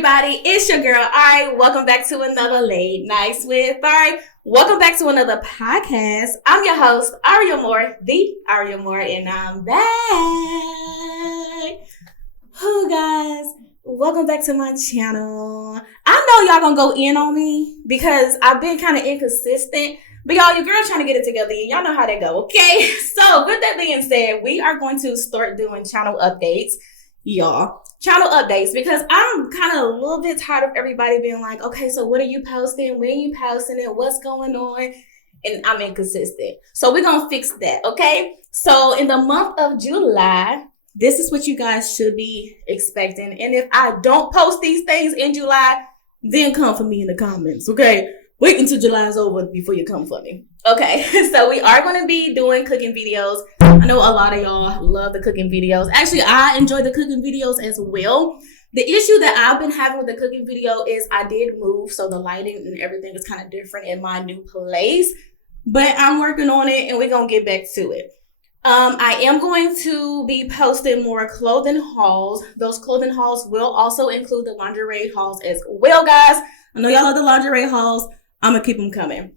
everybody? It's your girl, Ari. Welcome back to another Late Nights with Ari. Welcome back to another podcast. I'm your host, ARIE AMORE, the ARIE AMORE, and I'm back. Oh, guys, welcome back to my channel. I know y'all gonna go in on me because I've been kind of inconsistent, but y'all, your girl trying to get it together, and y'all know how that go, okay? So, with that being said, we are going to start doing channel updates, y'all. Channel updates, because I'm kind of a little bit tired of everybody being like, okay, so what are you posting? When are you posting it? What's going on? And I'm inconsistent. So we're going to fix that, okay? So in the month of July, this is what you guys should be expecting. And if I don't post these things in July, then come for me in the comments, okay? Wait until July is over before you come for me. Okay, so we are going to be doing cooking videos. I know a lot of y'all love the cooking videos. Actually, I enjoy the cooking videos as well. The issue that I've been having with the cooking video is I did move, so the lighting and everything is kind of different in my new place. But I'm working on it, and we're going to get back to it. I am going to be posting more clothing hauls. Those clothing hauls will also include the lingerie hauls as well, guys. I know y'all love the lingerie hauls. I'm going to keep them coming.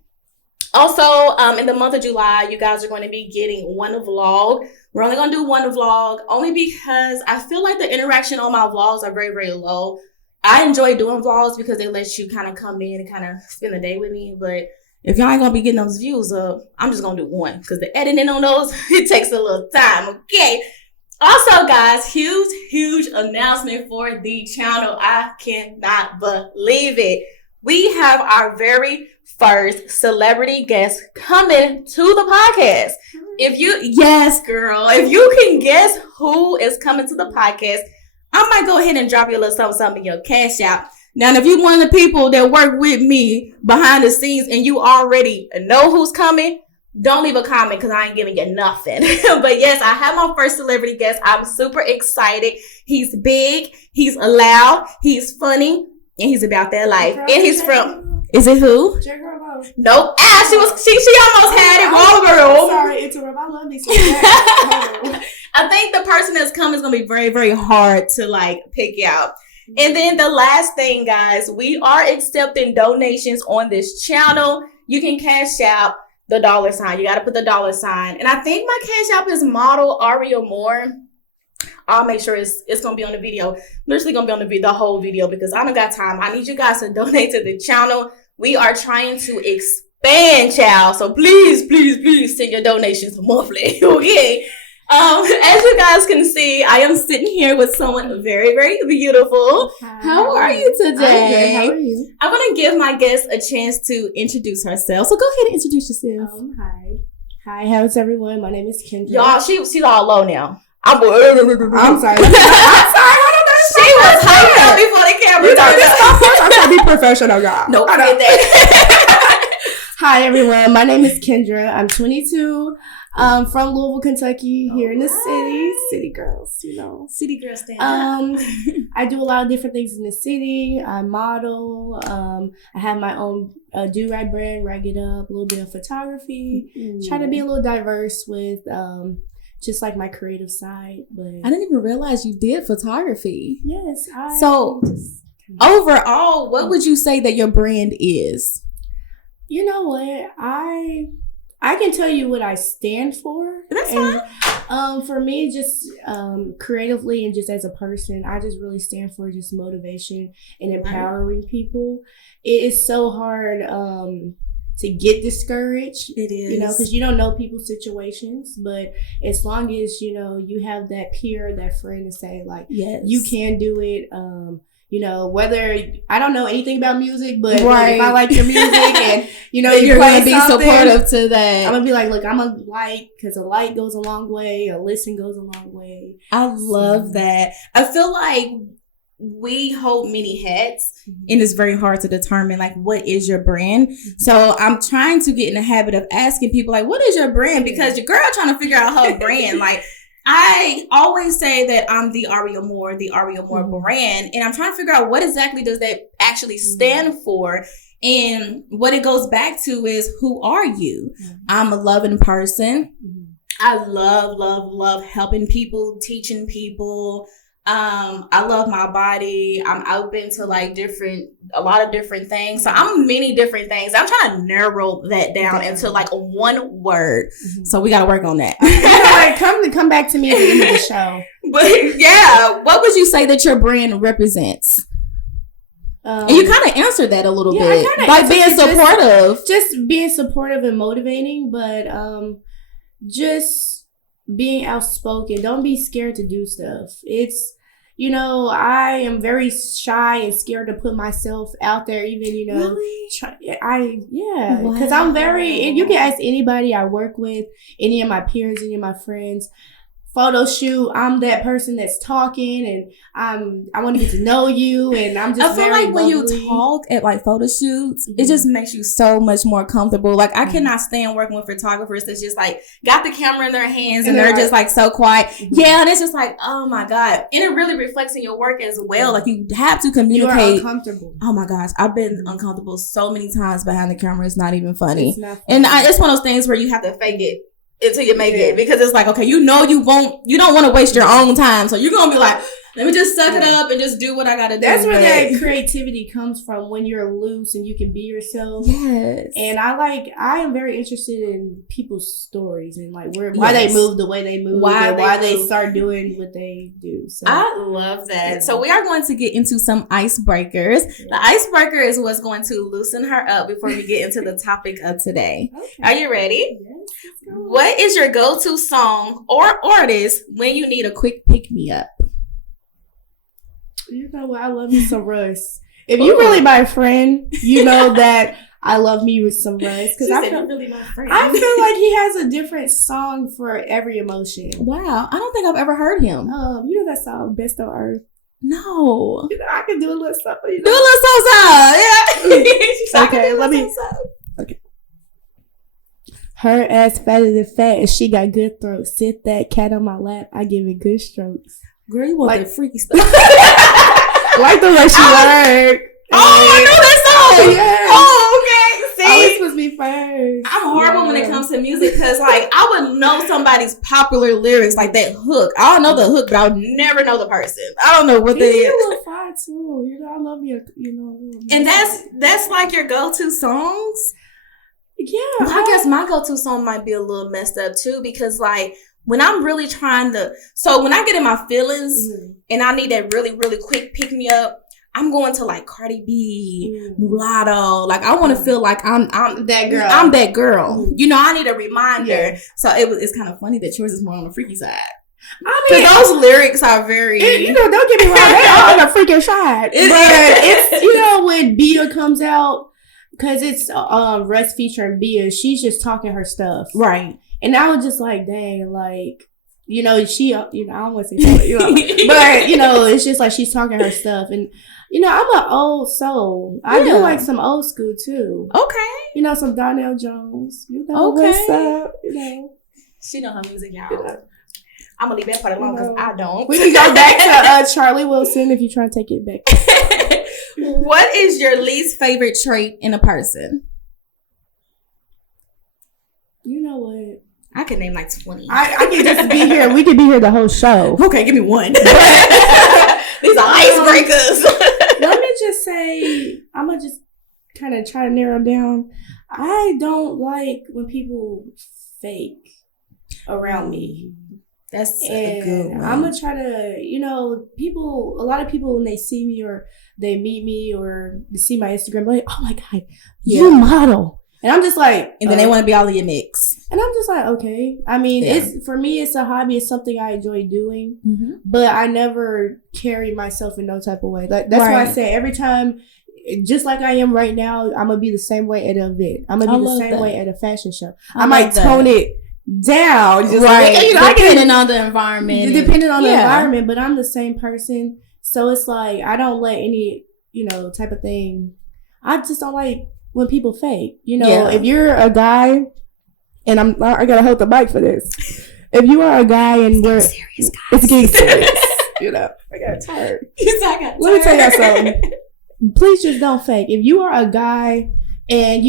Also, in the month of July, you guys are going to be getting one vlog. We're only going to do one vlog only because I feel like the interaction on my vlogs are very, very low. I enjoy doing vlogs because they let you kind of come in and kind of spend the day with me. But if y'all ain't going to be getting those views up, I'm just going to do one because the editing on those, it takes a little time, okay? Also, guys, huge announcement for the channel. I cannot believe it. We have our very first celebrity guest coming to the podcast. Yes, girl, if you can guess who is coming to the podcast, I might go ahead and drop you a little something in your cash out. Now, if you're one of the people that work with me behind the scenes and you already know who's coming, don't leave a comment because I ain't giving you nothing. But yes, I have my first celebrity guest. I'm super excited. He's big, he's loud, he's funny, and he's about that life. And he's from... Is it who? Nope. She almost had it. Roll girl. Sorry, interrupt. I love these. I think the person that's coming is going to be very, very hard to pick out. And then the last thing, guys, we are accepting donations on this channel. You can cash out the $. You got to put the $. And I think my cash app is model ARIE AMORE. I'll make sure it's going to be on the video. Literally going to be on the whole video because I don't got time. I need you guys to donate to the channel. We are trying to expand, child. So please send your donations monthly, okay? As you guys can see, I am sitting here with someone very, very beautiful. Hi. How are you today? I'm good. How are you? I'm going to give my guest a chance to introduce herself. So go ahead and introduce yourself. Hi, how's everyone? My name is Kendra. Y'all, she's all low now. I'm sorry. I'm sorry. She was hyped up before the camera. You know, this is my first. I'm trying to be professional, y'all. Nope, I get that. Hi, everyone. My name is Kendra. I'm 22. From Louisville, Kentucky, here in the city. City girls, you know. City girls stand up. I do a lot of different things in the city. I model. I have my own do-rag brand, Rag It Up, a little bit of photography. Try to be a little diverse with just like my creative side. But I didn't even realize you did photography. Yes. Overall, what would you say that your brand is? You know what? I can tell you what I stand for. That's fine. For me, just creatively and just as a person, I just really stand for just motivation and empowering people. It is so hard to get discouraged. It is. You know, because you don't know people's situations. But as long as, you know, you have that peer, that friend to say, like, yes, you can do it. You know, whether I don't know anything about music, but if I like your music and, you know, you're going to be supportive to that, I'm going to be like, look, I'm going to like, because a like goes a long way, a listen goes a long way. I love that. I feel like we hold many hats and it's very hard to determine like what is your brand. So I'm trying to get in the habit of asking people like, what is your brand? Because your girl trying to figure out her brand. Like, I always say that I'm the ARIE AMORE brand, and I'm trying to figure out what exactly does that actually stand for. And what it goes back to is, who are you? I'm a loving person. I love helping people, teaching people. I love my body. I'm open to like a lot of different things. So I'm many different things. I'm trying to narrow that down into like one word. Mm-hmm. So we got to work on that. Come back to me at the end of the show. But yeah, what would you say that your brand represents? And you kind of answered that a little bit by being supportive. Just being supportive and motivating, but just being outspoken. Don't be scared to do stuff. It's, I am very shy and scared to put myself out there, even, Really? Because I'm and you can ask anybody I work with, any of my peers, any of my friends. Photo shoot, I'm that person that's talking, and I want to get to know you, and I'm just. I feel like when you talk at like photo shoots, it just makes you so much more comfortable. Like I cannot stand working with photographers that's just like got the camera in their hands and they're just like so quiet. Mm-hmm. Yeah, and it's just like, oh my god, and it really reflects in your work as well. Like you have to communicate. You are uncomfortable. Oh my gosh, I've been uncomfortable so many times behind the camera. It's not even funny. It's not funny. And it's one of those things where you have to fake it until you make it, because it's like, okay, you don't want to waste your own time, so you're gonna be like, let me just suck it up and just do what I gotta do. That's where that creativity comes from, when you're loose and you can be yourself. Yes. And I am very interested in people's stories and like why they move the way they move, why they start doing what they do. So I love that. Yeah. So we are going to get into some icebreakers. Yeah. The icebreaker is what's going to loosen her up before we get into the topic of today. Okay. Are you ready? Yes. What is your go-to song or artist when you need a quick pick-me-up? You know what? I love me some Russ. If you really my friend, you know that I love me with some Russ. Because really my friend. I feel like he has a different song for every emotion. Wow. I don't think I've ever heard him. You know that song, Best on Earth? No. I can do a little something. Do a little something. Yeah. Okay, let me. Okay. Her ass fatter than fat, and she got good throat. Sit that cat on my lap, I give it good strokes. Girl, you want that freaky stuff. Like the way she worked. I know that song. Yeah. Oh, okay. See, I was supposed to be first. I'm horrible when it comes to music, because like I would know somebody's popular lyrics, like that hook. I don't know the hook, but I would never know the person. I don't know what they is. You look fine too. I love you. And that's like your go-to songs. Yeah. Well, I guess my go-to song might be a little messed up too, because like when I'm really when I get in my feelings and I need that really, really quick pick me up, I'm going to like Cardi B, Mulatto. Like I want to feel like I'm that girl. I'm that girl. I need a reminder. Yeah. So it's kind of funny that yours is more on the freaky side. I mean, those lyrics are very. Don't get me wrong, they are on the freaking side. It's when Bia comes out, because it's Russ featuring Bia. She's just talking her stuff, right? And I was just like, dang, like, she, I don't want to say that, but, it's just like she's talking her stuff. And, I'm an old soul. I do like some old school, too. Okay. Some Darnell Jones. Okay. What's up, She know her music, y'all. I'm going to leave that part alone because I don't. We can go back to Charlie Wilson if you try to take it back. What is your least favorite trait in a person? You know what? I could name like 20. I could just be here. We could be here the whole show. Okay, give me one. These are icebreakers. Let me just say, I'm going to just kind of try to narrow down. I don't like when people fake around me. That's a good one. I'm going to try to, a lot of people, when they see me or they meet me or they see my Instagram, they're like, oh my God, you model. And I'm just like, and then they want to be all in your mix. And I'm just like, okay. I mean, for me, it's a hobby. It's something I enjoy doing, but I never carry myself in no type of way. Like that's why I say every time, just like I am right now, I'm gonna be the same way at an event. I'm gonna be the same way at a fashion show. I might tone it down, just depending on the environment. Depending on the environment, but I'm the same person. So it's like I don't let any, type of thing. I just don't like when people fake, if you're a guy, and I gotta hold the mic for this. If you are a guy and it's getting serious, I got tired. Let me tell you something. Please just don't fake. If you are a guy and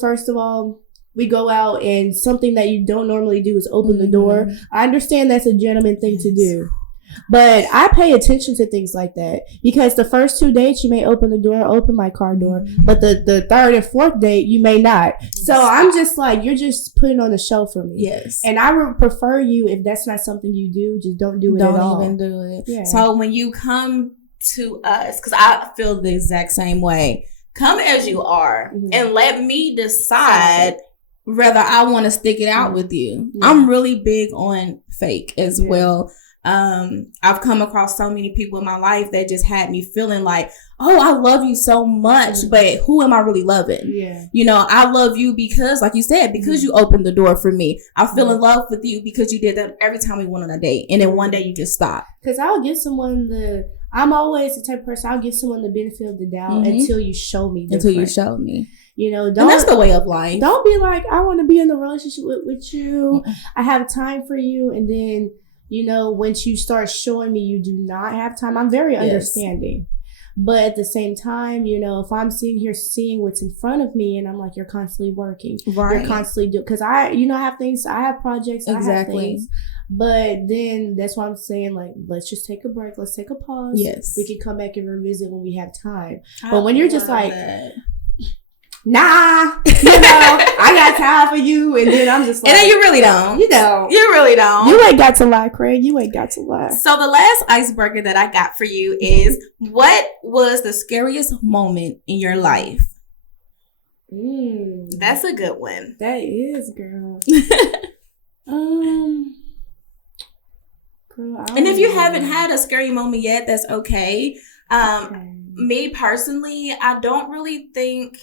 first of all, we go out and something that you don't normally do is open the door. I understand that's a gentleman thing to do. But I pay attention to things like that because the first 2 dates you may open the door, open my car door, but the third and fourth date you may not. So I'm just like, you're just putting on a show for me. Yes. And I would prefer you, if that's not something you do, just don't do it at all. Don't even do it. Yeah. So when you come to us, because I feel the exact same way, come as you are and let me decide whether I want to stick it out with you. Yeah. I'm really big on fake as well. I've come across so many people in my life that just had me feeling like, oh, I love you so much, but who am I really loving? Yeah. You know, I love you because, like you said, because you opened the door for me. I feel in love with you because you did that every time we went on a date. And then one day you just stopped. Because I'll give someone I'm always the type of person, I'll give someone the benefit of the doubt until you show me different. Until you show me. You know, and that's the way of life. Don't be like, I want to be in a relationship with you. I have time for you. And then, you know, once you start showing me you do not have time, I'm very understanding. But at the same time, you know, if I'm sitting here seeing what's in front of me and I'm like, you're constantly working. Right. You're constantly doing, because I have things, I have projects, I have things. But then that's why I'm saying, like, let's just take a break. Let's take a pause. Yes. We can come back and revisit when we have time. But when you're just like, nah, you know, I got time for you, and then I'm just like, and then you really don't. You don't. You really don't. You ain't got to lie, Craig. You ain't got to lie. So the last icebreaker that I got for you is, what was the scariest moment in your life? That's a good one. That is, girl. Girl, and if you haven't had a scary moment yet, that's okay. Me personally, I don't really think.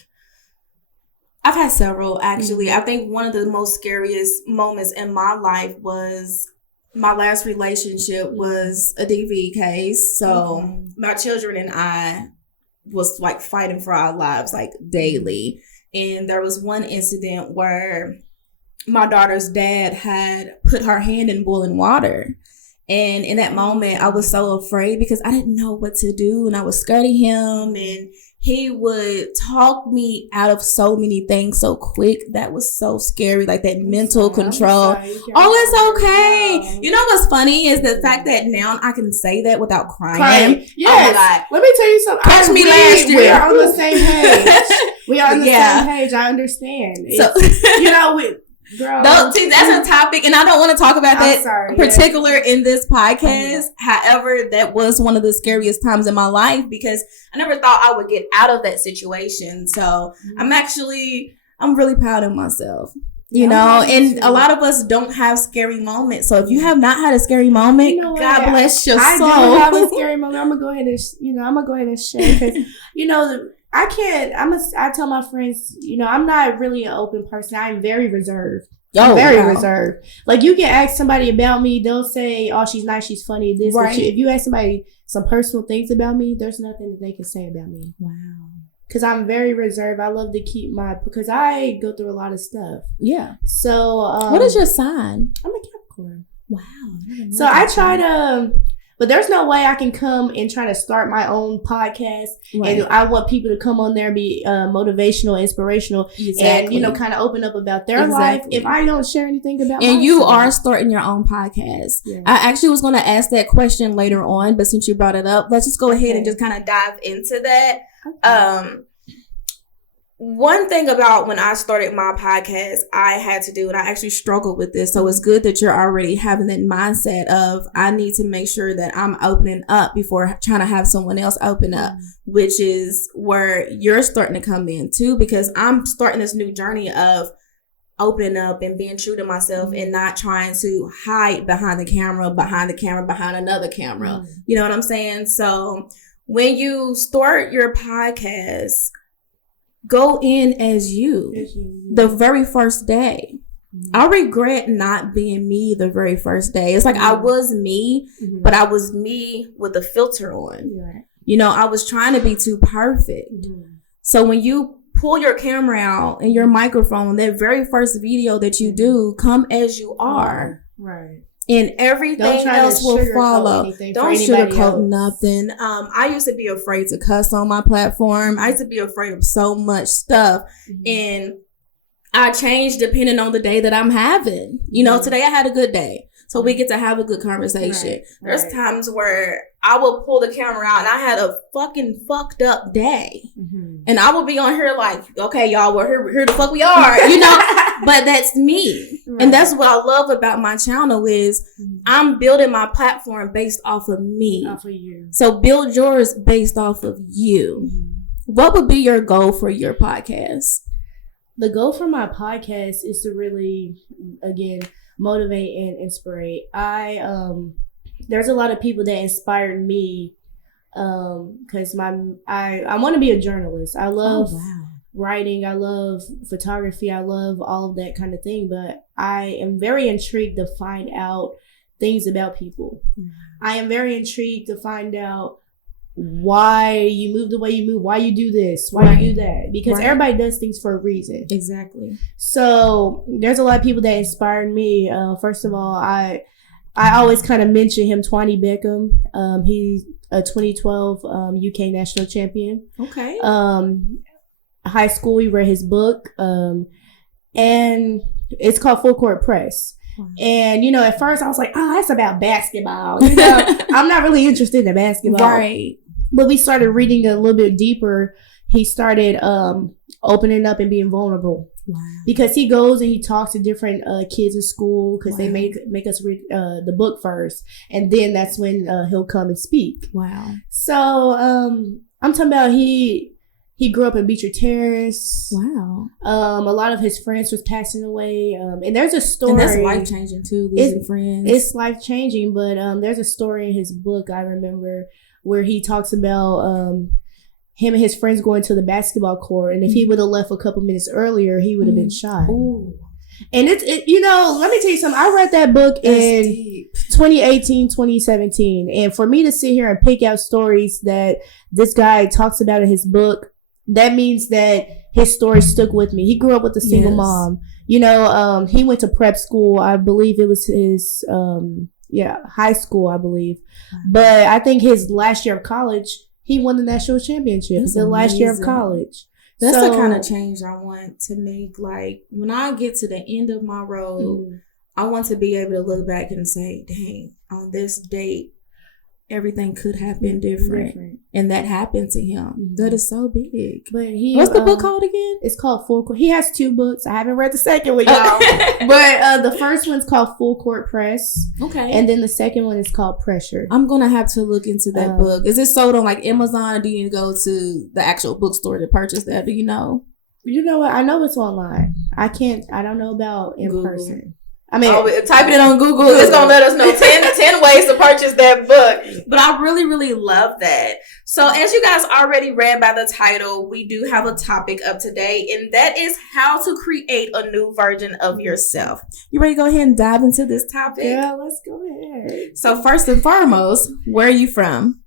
I've had several, actually. I think one of the most scariest moments in my life was my last relationship was a DV case. So my children and I was like fighting for our lives like daily. And there was one incident where my daughter's dad had put her hand in boiling water. And in that moment, I was so afraid because I didn't know what to do. And I was scared of him. And he would talk me out of so many things so quick. That was so scary, like that mental control. Oh, it's okay. You know what's funny is the fact that now I can say that without crying. Yes. Oh, let me tell you something. Catch me last year. We are on the same page. We are on the same page. I understand. So, you know, girl, that's a topic, and I don't want to talk about that particular in this podcast. However, that was one of the scariest times in my life because I never thought I would get out of that situation. So I'm really proud of myself, you know, and a lot of us don't have scary moments. So if you have not had a scary moment, you know, God bless your soul. I do have a scary moment. I'm going to go ahead and share because, you know, I tell my friends, you know, I'm not really an open person. I'm very reserved. Reserved. Like, you can ask somebody about me, they'll say, oh, she's nice, she's funny, this. Right. If you ask somebody some personal things about me, there's nothing that they can say about me. Wow. Because I'm very reserved. I love to keep because I go through a lot of stuff. Yeah. So, what is your sign? I'm a Capricorn. Wow. So I try to... But there's no way I can come and try to start my own podcast. Right. And I want people to come on there and be motivational, inspirational, and, you know, kind of open up about their life if I don't share anything about myself. And you are starting your own podcast. Yeah. I actually was going to ask that question later on, but since you brought it up, let's just go ahead and just kind of dive into that. Okay. One thing about when I started my podcast, I had to do, and I actually struggled with this. So it's good that you're already having that mindset of, I need to make sure that I'm opening up before trying to have someone else open up, which is where you're starting to come in too, because I'm starting this new journey of opening up and being true to myself and not trying to hide behind another camera. You know what I'm saying? So when you start your podcast, go in as you the very first day. I regret not being me the very first day. It's like I was me, but I was me with a filter on. You know, I was trying to be too perfect. So when you pull your camera out and your microphone, that very first video that you do, come as you are. Right. And everything else will follow. Don't sugarcoat nothing. I used to be afraid to cuss on my platform. I used to be afraid of so much stuff. And I changed depending on the day that I'm having. You know, today I had a good day. So we get to have a good conversation. Right. There's times where I will pull the camera out and I had a fucking fucked up day. And I will be on here like, okay, y'all, well, here the fuck we are, you know? But that's me. Right. And that's what I love about my channel is I'm building my platform based off of me. Off of you. So build yours based off of you. What would be your goal for your podcast? The goal for my podcast is to really, again, motivate and inspire. There's a lot of people that inspired me because I want to be a journalist. I love writing. I love photography. I love all of that kind of thing. But I am very intrigued to find out things about people. I am very intrigued to find out why you move the way you move, why you do this, why you do that. Because everybody does things for a reason. Exactly. So there's a lot of people that inspired me. First of all, I always kind of mention him, Twani Beckham. He's a 2012 UK national champion. Okay. High school, we read his book. And it's called Full Court Press. And, you know, at first I was like, oh, that's about basketball. You know, I'm not really interested in basketball. Right. But we started reading a little bit deeper. He started opening up and being vulnerable. Wow. Because he goes and he talks to different kids in school because they make us read the book first. And then that's when he'll come and speak. Wow. So I'm talking about he grew up in Beecher Terrace. Wow. A lot of his friends was passing away. And there's a story. And that's life-changing too, losing friends. It's life-changing, but there's a story in his book I remember where he talks about him and his friends going to the basketball court. And if he would have left a couple minutes earlier, he would have been shot. Ooh. And it you know, let me tell you something. I read that book in 2018, 2017. And for me to sit here and pick out stories that this guy talks about in his book, that means that his story stuck with me. He grew up with a single mom. You know, he went to prep school. I believe it was his, high school, I believe. But I think his last year of college, he won the national championship. That's the amazing. Last year of college. That's the kind of change I want to make. Like, when I get to the end of my road, I want to be able to look back and say, dang, on this date, everything could have been different. And that happened to him. That is so big. But what's the book called again? It's called Full Court. He has 2 books. I haven't read the second one, y'all. But the first one's called Full Court Press. Okay. And then the second one is called Pressure. I'm going to have to look into that book. Is it sold on like Amazon? Or do you need to go to the actual bookstore to purchase that? Do you know? You know what? I know it's online. I don't know about in person. I mean, typing it on Google, it's going to let us know 10 ways to purchase that book. But I really, really love that. So as you guys already read by the title, we do have a topic up today, and that is how to create a new version of yourself. You ready to go ahead and dive into this topic? Yeah, let's go ahead. So first and foremost, where are you from?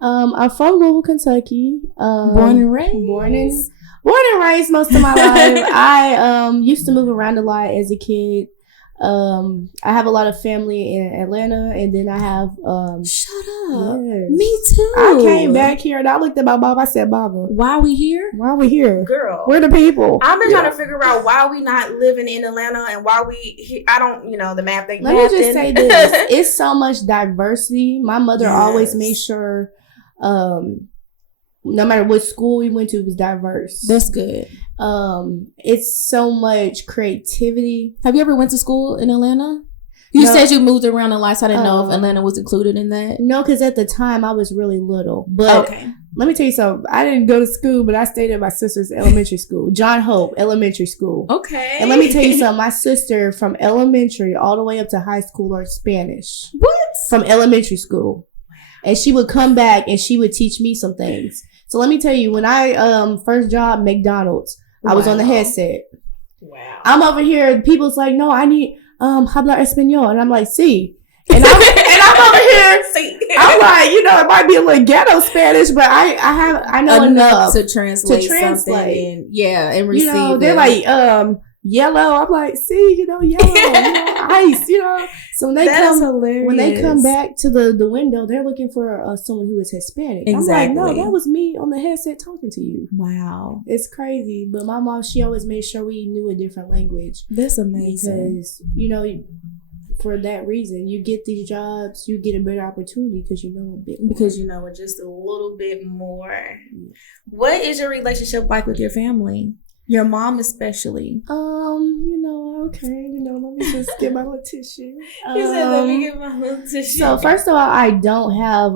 I'm from Louisville, Kentucky. Born and raised? Born and raised most of my life. I used to move around a lot as a kid. I have a lot of family in Atlanta, and then I have Shut up. Yes. Me too. I came back here and I looked at my mom. I said, Mama, why are we here? Girl, we're the people. I've been trying to figure out why we not living in Atlanta and why I don't, the map thing. Let me just say this. It's so much diversity. My mother always made sure no matter what school we went to, it was diverse. That's good. It's so much creativity. Have you ever went to school in Atlanta? You said you moved around a lot, so I didn't know if Atlanta was included in that. No, because at the time I was really little. But let me tell you something. I didn't go to school, but I stayed at my sister's elementary school, John Hope Elementary School. Okay. And let me tell you something. My sister from elementary all the way up to high school learned Spanish. What? From elementary school. And she would come back and she would teach me some things. So let me tell you, when I first job McDonald's, I was on the headset. Wow. I'm over here. People's like, no, I need hablar español, and I'm like, sí. And I'm over here. Sí. I'm like, it might be a little ghetto Spanish, but I know enough to translate something. And receive. They're like yellow. I'm like, see, yellow, ice, So when they come back to the window, they're looking for someone who is Hispanic. Exactly. I'm like, no, that was me on the headset talking to you. Wow. It's crazy. But my mom, she always made sure we knew a different language. That's amazing. Because, for that reason. You get these jobs, you get a better opportunity because you know a bit more. Because you know it just a little bit more. What is your relationship like with your family? Your mom especially. Okay, let me just get my little tissue. He said, let me get my little tissue. So first of all, I don't have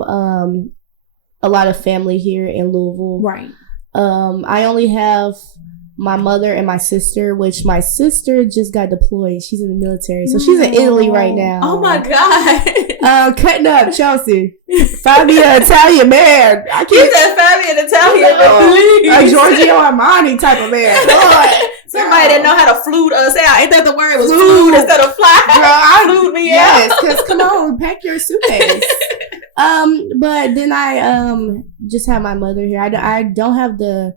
a lot of family here in Louisville. Right. I only have my mother and my sister, which my sister just got deployed. She's in the military. So she's in Italy right now. Oh my God. Cutting up Chelsea. Fabia Italian man. I can't. He said Fabia Italian. A Giorgio Armani type of man. Lord. Somebody that know how to flute us out. Ain't that the word? It was flute instead of fly. Girl, I flute me out. Yes, because come on, pack your suitcase. But then I just have my mother here. I don't have the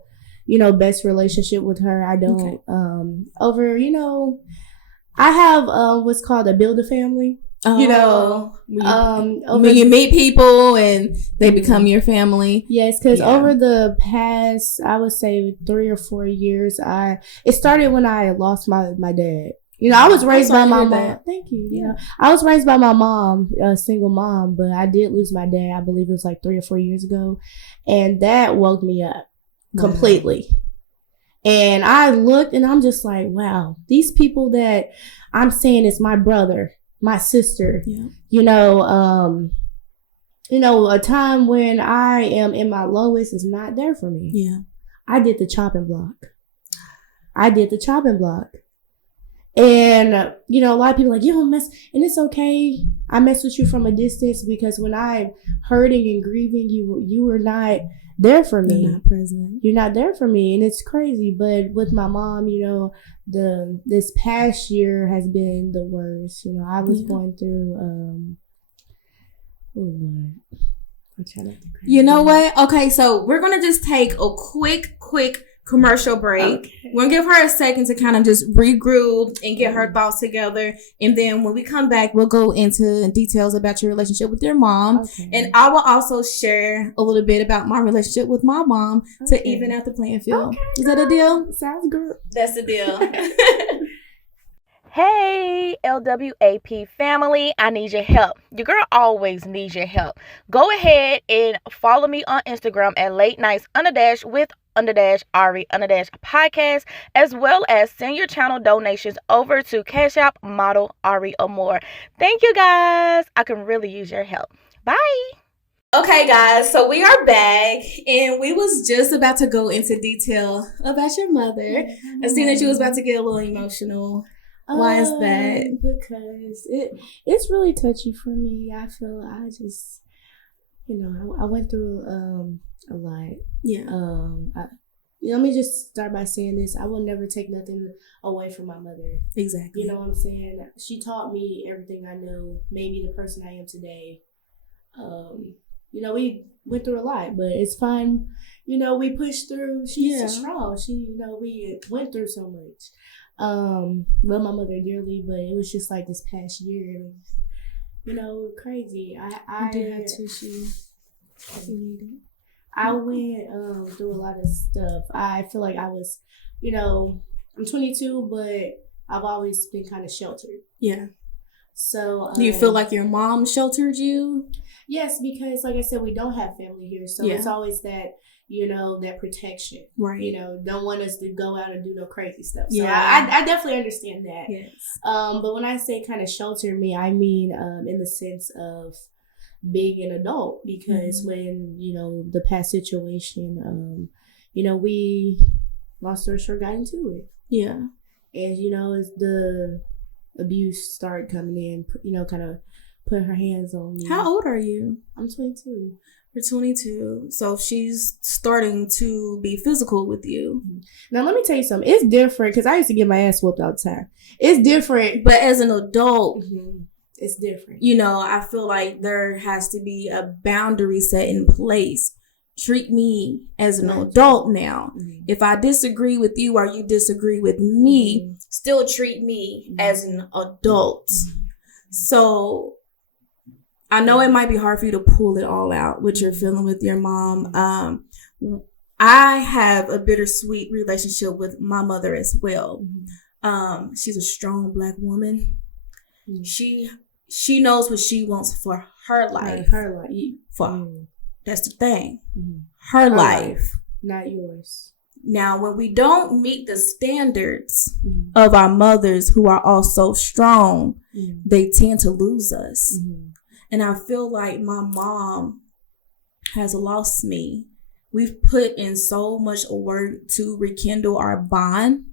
best relationship with her. I don't I have what's called a build a family. When you meet people and they become your family. Yes, because over the past, I would say 3 or 4 years, it started when I lost my dad. I was raised by my mom. Thank you. Yeah, I was raised by my mom, a single mom, but I did lose my dad. I believe it was like 3 or 4 years ago, and that woke me up completely. And I looked, and I'm just like, wow, these people that I'm saying is my brother, my sister, a time when I am in my lowest is not there for me. Yeah. I did the chopping block. And, a lot of people are like, you don't mess, and it's okay. I mess with you from a distance because when I'm hurting and grieving, you were not there for me. You're not present. You're not there for me. And it's crazy. But with my mom, this past year has been the worst. I was going through, oh Lord. I'm trying to think. You know what? Okay, so we're going to just take a quick commercial break. Okay. We're going to give her a second to kind of just regroup and get her thoughts together. And then when we come back, we'll go into details about your relationship with your mom. Okay. And I will also share a little bit about my relationship with my mom to even out the playing field. Okay, is that a deal? Sounds good. That's the deal. Hey, LWAP family, I need your help. Your girl always needs your help. Go ahead and follow me on Instagram at late nights with ARIE podcast, as well as send your channel donations over to Cash App model ARIE Amore. Thank you guys. I can really use your help. Bye. Okay, guys, so we are back, and we was just about to go into detail about your mother. I seen that you was about to get a little emotional. Why is that? Because it's really touchy for me. I feel I just, I went through a lot. Yeah. Let me just start by saying this. I will never take nothing away from my mother. Exactly. You know what I'm saying? She taught me everything I know, made me the person I am today. We went through a lot, but it's fine. We pushed through. She's strong. We went through so much. Love my mother dearly, but it was just like this past year. It was, crazy. I did have tissue. I went through a lot of stuff. I feel like I was, I'm 22, but I've always been kind of sheltered. Yeah. So do you feel like your mom sheltered you? Yes, because like I said, we don't have family here, so it's always that that protection. Right. Don't want us to go out and do no crazy stuff. So I definitely understand that. Yes. But when I say kind of shelter me, I mean in the sense of being an adult, because when the past situation, we, long story short, got into it. Yeah. And as the abuse started coming in, kind of put her hands on me. How old are you? I'm 22. You're 22. So she's starting to be physical with you. Now, let me tell you something. It's different, because I used to get my ass whooped all the time. It's different. But as an adult, it's different. I feel like there has to be a boundary set in place. Treat me as an adult now. If I disagree with you or you disagree with me, still treat me as an adult. So I know it might be hard for you to pull it all out, what you're feeling with your mom. I have a bittersweet relationship with my mother as well. She's a strong Black woman. She knows what she wants for her life. Her life. That's the thing. Her life. Not yours. Now, when we don't meet the standards of our mothers who are also strong, they tend to lose us. And I feel like my mom has lost me. We've put in so much work to rekindle our bond.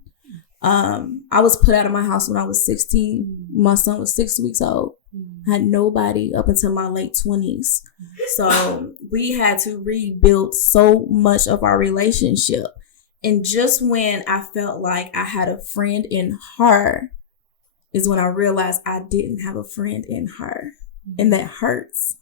I was put out of my house when I was 16. My son was 6 weeks old. I had nobody up until my late 20s. So we had to rebuild so much of our relationship. And just when I felt like I had a friend in her is when I realized I didn't have a friend in her. And that hurts.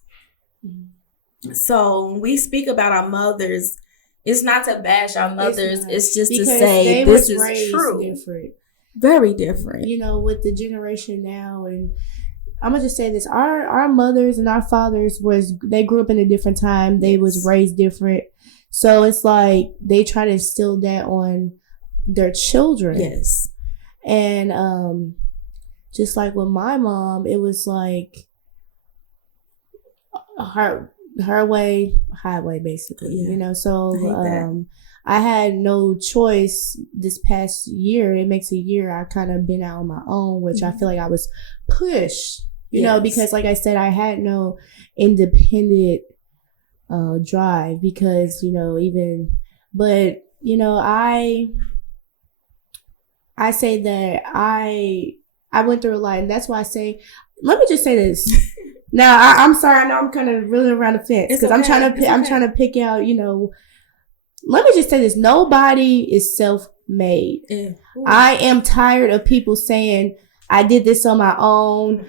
So when we speak about our mothers, it's not to bash our mothers. It's just to say this is true. Different. Very different. You know, with the generation now, and I'm gonna just say this: our mothers and our fathers they grew up in a different time. They was raised different, so it's like they try to instill that on their children. Yes, and just like with my mom, it was like her way, highway, basically. You know, so I had no choice this past year. It makes a year I kind of been out on my own, which I feel like I was pushed, you know, because like I said, I had no independent drive because, you know, but, you know, I say that I went through a lot, and that's why I say, let me just say this. Now, I'm sorry, I know I'm kind of really around the fence because I'm trying to pick out, you know, let me just say this. Nobody is self-made. I am tired of people saying, I did this on my own.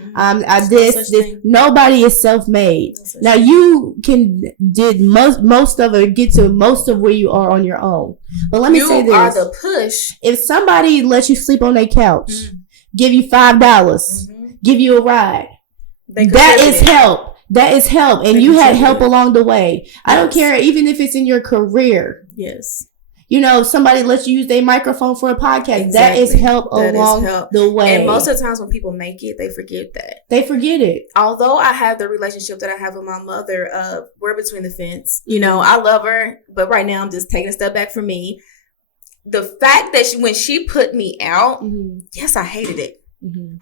Nobody is self-made. Now you did most of it, get to most of where you are on your own. But let me say this. You are the push. If somebody lets you sleep on their couch, give you $5, give you a ride, that is help. That is help. And you had help along the way. I don't care, even if it's in your career. Yes. You know, somebody lets you use their microphone for a podcast. Exactly. That is help along the way. And most of the times when people make it, they forget that. They forget it. Although I have the relationship that I have with my mother, we're between the fence. You know, I love her, but right now I'm just taking a step back from me. The fact that when she put me out, yes, I hated it.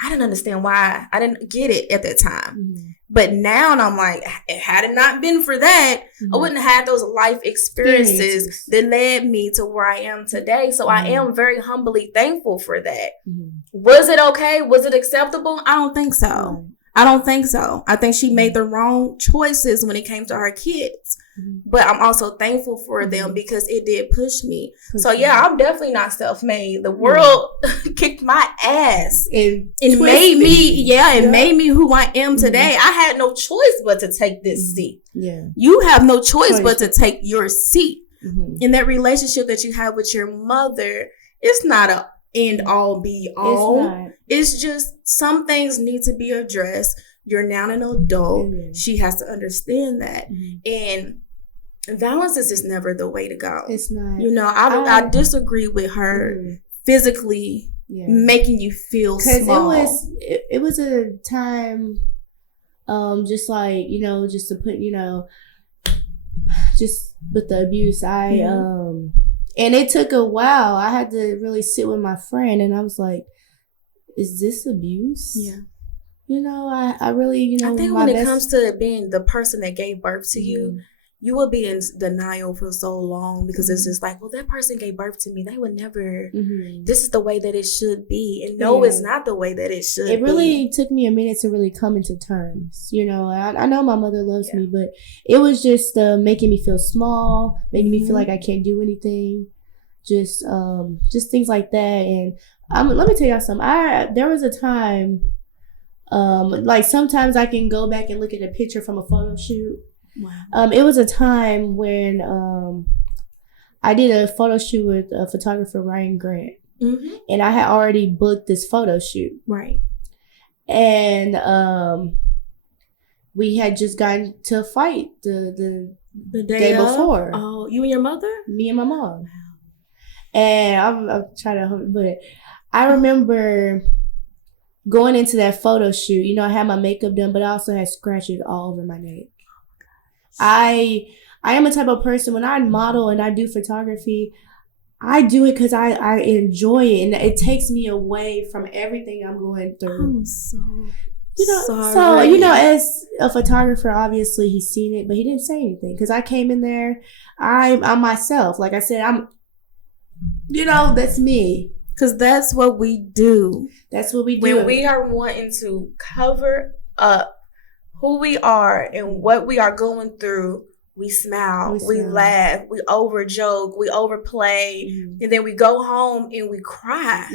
I didn't understand why. I didn't get it at that time. But now I'm like, had it not been for that, I wouldn't have had those life experiences that led me to where I am today. So I am very humbly thankful for that. Was it okay? Was it acceptable? I don't think so. I think she made the wrong choices when it came to her kids. But I'm also thankful for them because it did push me. So yeah, I'm definitely not self-made. The world kicked my ass and made me who I am today. I had no choice but to take this seat. Yeah. You have no choice but to take your seat. In that relationship that you have with your mother, it's not a end all be all. It's just some things need to be addressed. You're now an adult. She has to understand that. And violence is just never the way to go. It's not. You know, I disagree with her physically making you feel small. It was a time, just like, you know, just to put, you know, just with the abuse, and it took a while. I had to really sit with my friend, and I was like, is this abuse? Yeah. You know, I really, you know, I think when it comes to being the person that gave birth to you, you will be in denial for so long because it's just like, well, that person gave birth to me. They would never, this is the way that it should be. And no, it's not the way that it should be. It really took me a minute to really come into terms. You know, I know my mother loves me, but it was just making me feel small, making me feel like I can't do anything. Just things like that. And let me tell y'all something. There was a time, like sometimes I can go back and look at a picture from a photo shoot. Wow. It was a time when I did a photo shoot with a photographer, Ryan Grant, and I had already booked this photo shoot. Right. And we had just gotten to a fight the day before. Oh, you and your mother? Me and my mom. Wow. And I'm trying to, but I remember going into that photo shoot, you know, I had my makeup done, but I also had scratches all over my neck. I am a type of person, when I model and I do photography, I do it because I enjoy it, and it takes me away from everything I'm going through. I'm so sorry. So, as a photographer, obviously he's seen it, but he didn't say anything because I came in there. I'm myself. Like I said, that's me. Because that's what we do. That's what we do. When we are wanting to cover up who we are and what we are going through, we smile, we laugh, we over joke, we overplay, and then we go home and we cry.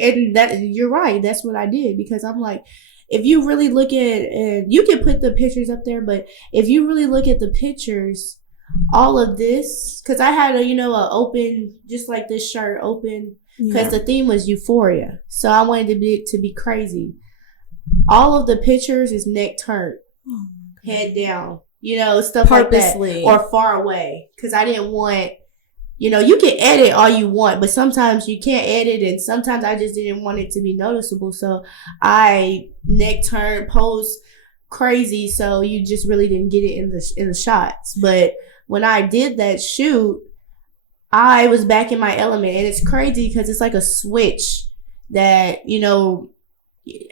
And you're right. That's what I did, because I'm like, if you really look at, and you can put the pictures up there, but if you really look at the pictures, all of this, because I had a open, just like this shirt open, because the theme was euphoria. So I wanted to be crazy. All of the pictures is neck turned, head down, stuff purposely, like that, or far away, because I didn't want, you can edit all you want, but sometimes you can't edit, and sometimes I just didn't want it to be noticeable. So I neck turned, pose crazy, so you just really didn't get it in the shots. But when I did that shoot, I was back in my element, and it's crazy because it's like a switch that,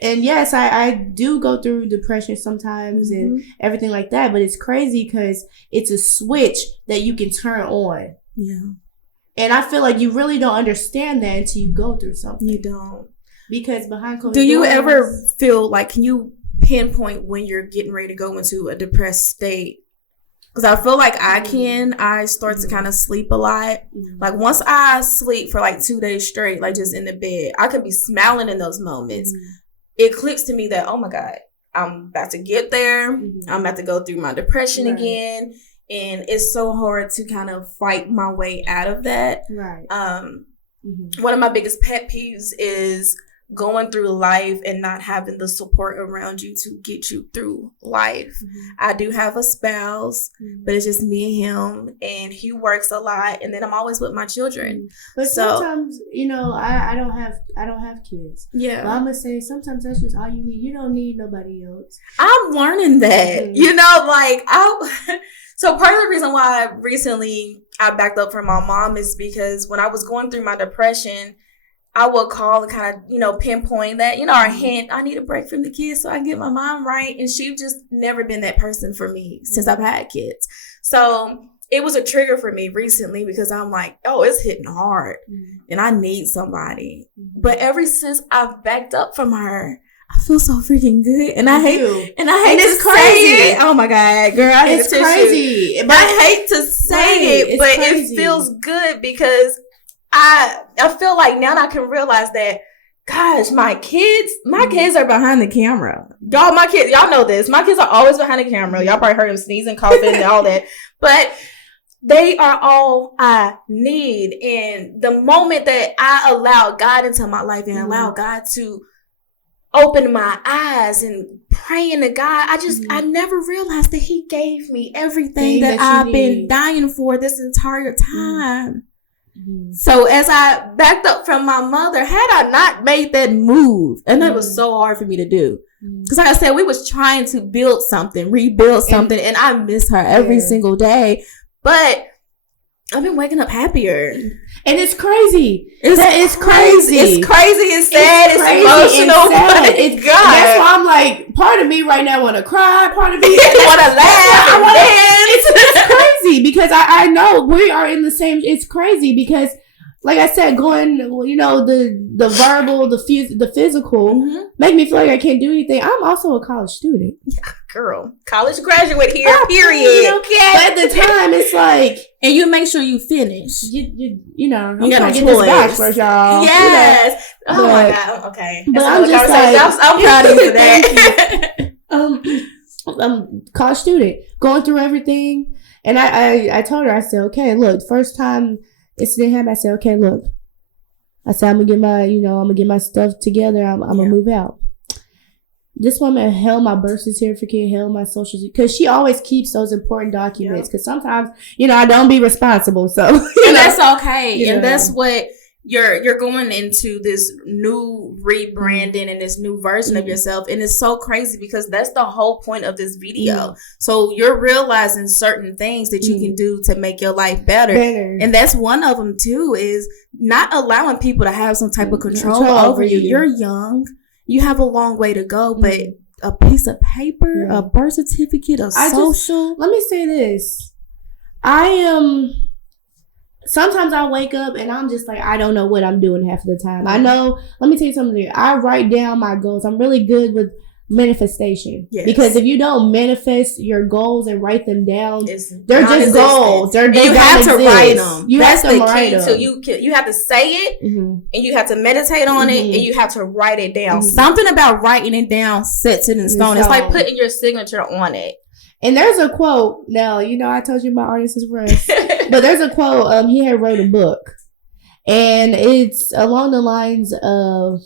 and yes, I do go through depression sometimes and everything like that, but it's crazy because it's a switch that you can turn on. Yeah. And I feel like you really don't understand that until you go through something. You don't. Because behind closed doors. Do you doors, ever feel like, can you pinpoint when you're getting ready to go into a depressed state? Because I feel like I start to kind of sleep a lot. Like once I sleep for like 2 days straight, like just in the bed, I could be smiling in those moments. It clicks to me that, oh my God, I'm about to get there. I'm about to go through my depression again. And it's so hard to kind of fight my way out of that. Right. One of my biggest pet peeves is going through life and not having the support around you to get you through life. I do have a spouse, but it's just me and him, and he works a lot, and then I'm always with my children. But sometimes, I don't have kids. Yeah. But I'm gonna say sometimes that's just all you need. You don't need nobody else. I'm learning that. So part of the reason why recently I backed up from my mom is because when I was going through my depression, I would call and kind of, pinpoint that, or hint, I need a break from the kids so I can get my mind right. And she's just never been that person for me since I've had kids. So it was a trigger for me recently because I'm like, oh, it's hitting hard and I need somebody. But ever since I've backed up from her, I feel so freaking good. And I hate it's to crazy. Say it. Oh my God, girl, it's crazy. But I hate to say it, but crazy. It feels good because I feel like now I can realize that, gosh, my kids are behind the camera. Y'all know this. My kids are always behind the camera. Y'all probably heard them sneezing, coughing, and all that. But they are all I need. And the moment that I allow God into my life and allow God to open my eyes and praying to God, I never realized that He gave me everything that I've been dying for this entire time. So as I backed up from my mother, had I not made that move, and that was so hard for me to do, because like I said, we was trying to build something, rebuild something, and I miss her every single day. But I've been waking up happier. And it's crazy. It's crazy. It's crazy. It's sad. It's emotional. But God. That's why I'm like, part of me right now want to cry. Part of me want to laugh. I want to dance. It's crazy because I know we are in the same. It's crazy because, like I said, going, the verbal, the physical, make me feel like I can't do anything. I'm also a college student. Girl, college graduate here, period. Okay. But at the time, it's like, and you make sure you finish. You know, you got to get this back first, y'all. Yes. Oh my God. Okay. But I'm just like, I'm proud of you for that. I'm a college student, going through everything, and I told her, I said, okay, look, first time this didn't happen, I said, okay, look, I said, I'm gonna get my stuff together. I'm gonna move out. This woman held my birth certificate, held my social security, because she always keeps those important documents. Because sometimes, I don't be responsible. So, and that's okay. And that's what you're going into this new rebranding and this new version of yourself, and it's so crazy because that's the whole point of this video. So you're realizing certain things that you can do to make your life better, and that's one of them too, is not allowing people to have some type of control over you. You're young, you have a long way to go, but a piece of paper, a birth certificate, a social. Let me say this. Sometimes I wake up and I'm just like, I don't know what I'm doing half of the time. I know, let me tell you something. I write down my goals. I'm really good with manifestation. Because if you don't manifest your goals and write them down, they're just goals. You have to write them. You have to write them. So you have to say it, and you have to meditate on it, and you have to write it down. Something about writing it down sets it in stone. It's like putting your signature on it. And there's a quote. Now, I told you my artist is Russ. But there's a quote. He had wrote a book. And it's along the lines of,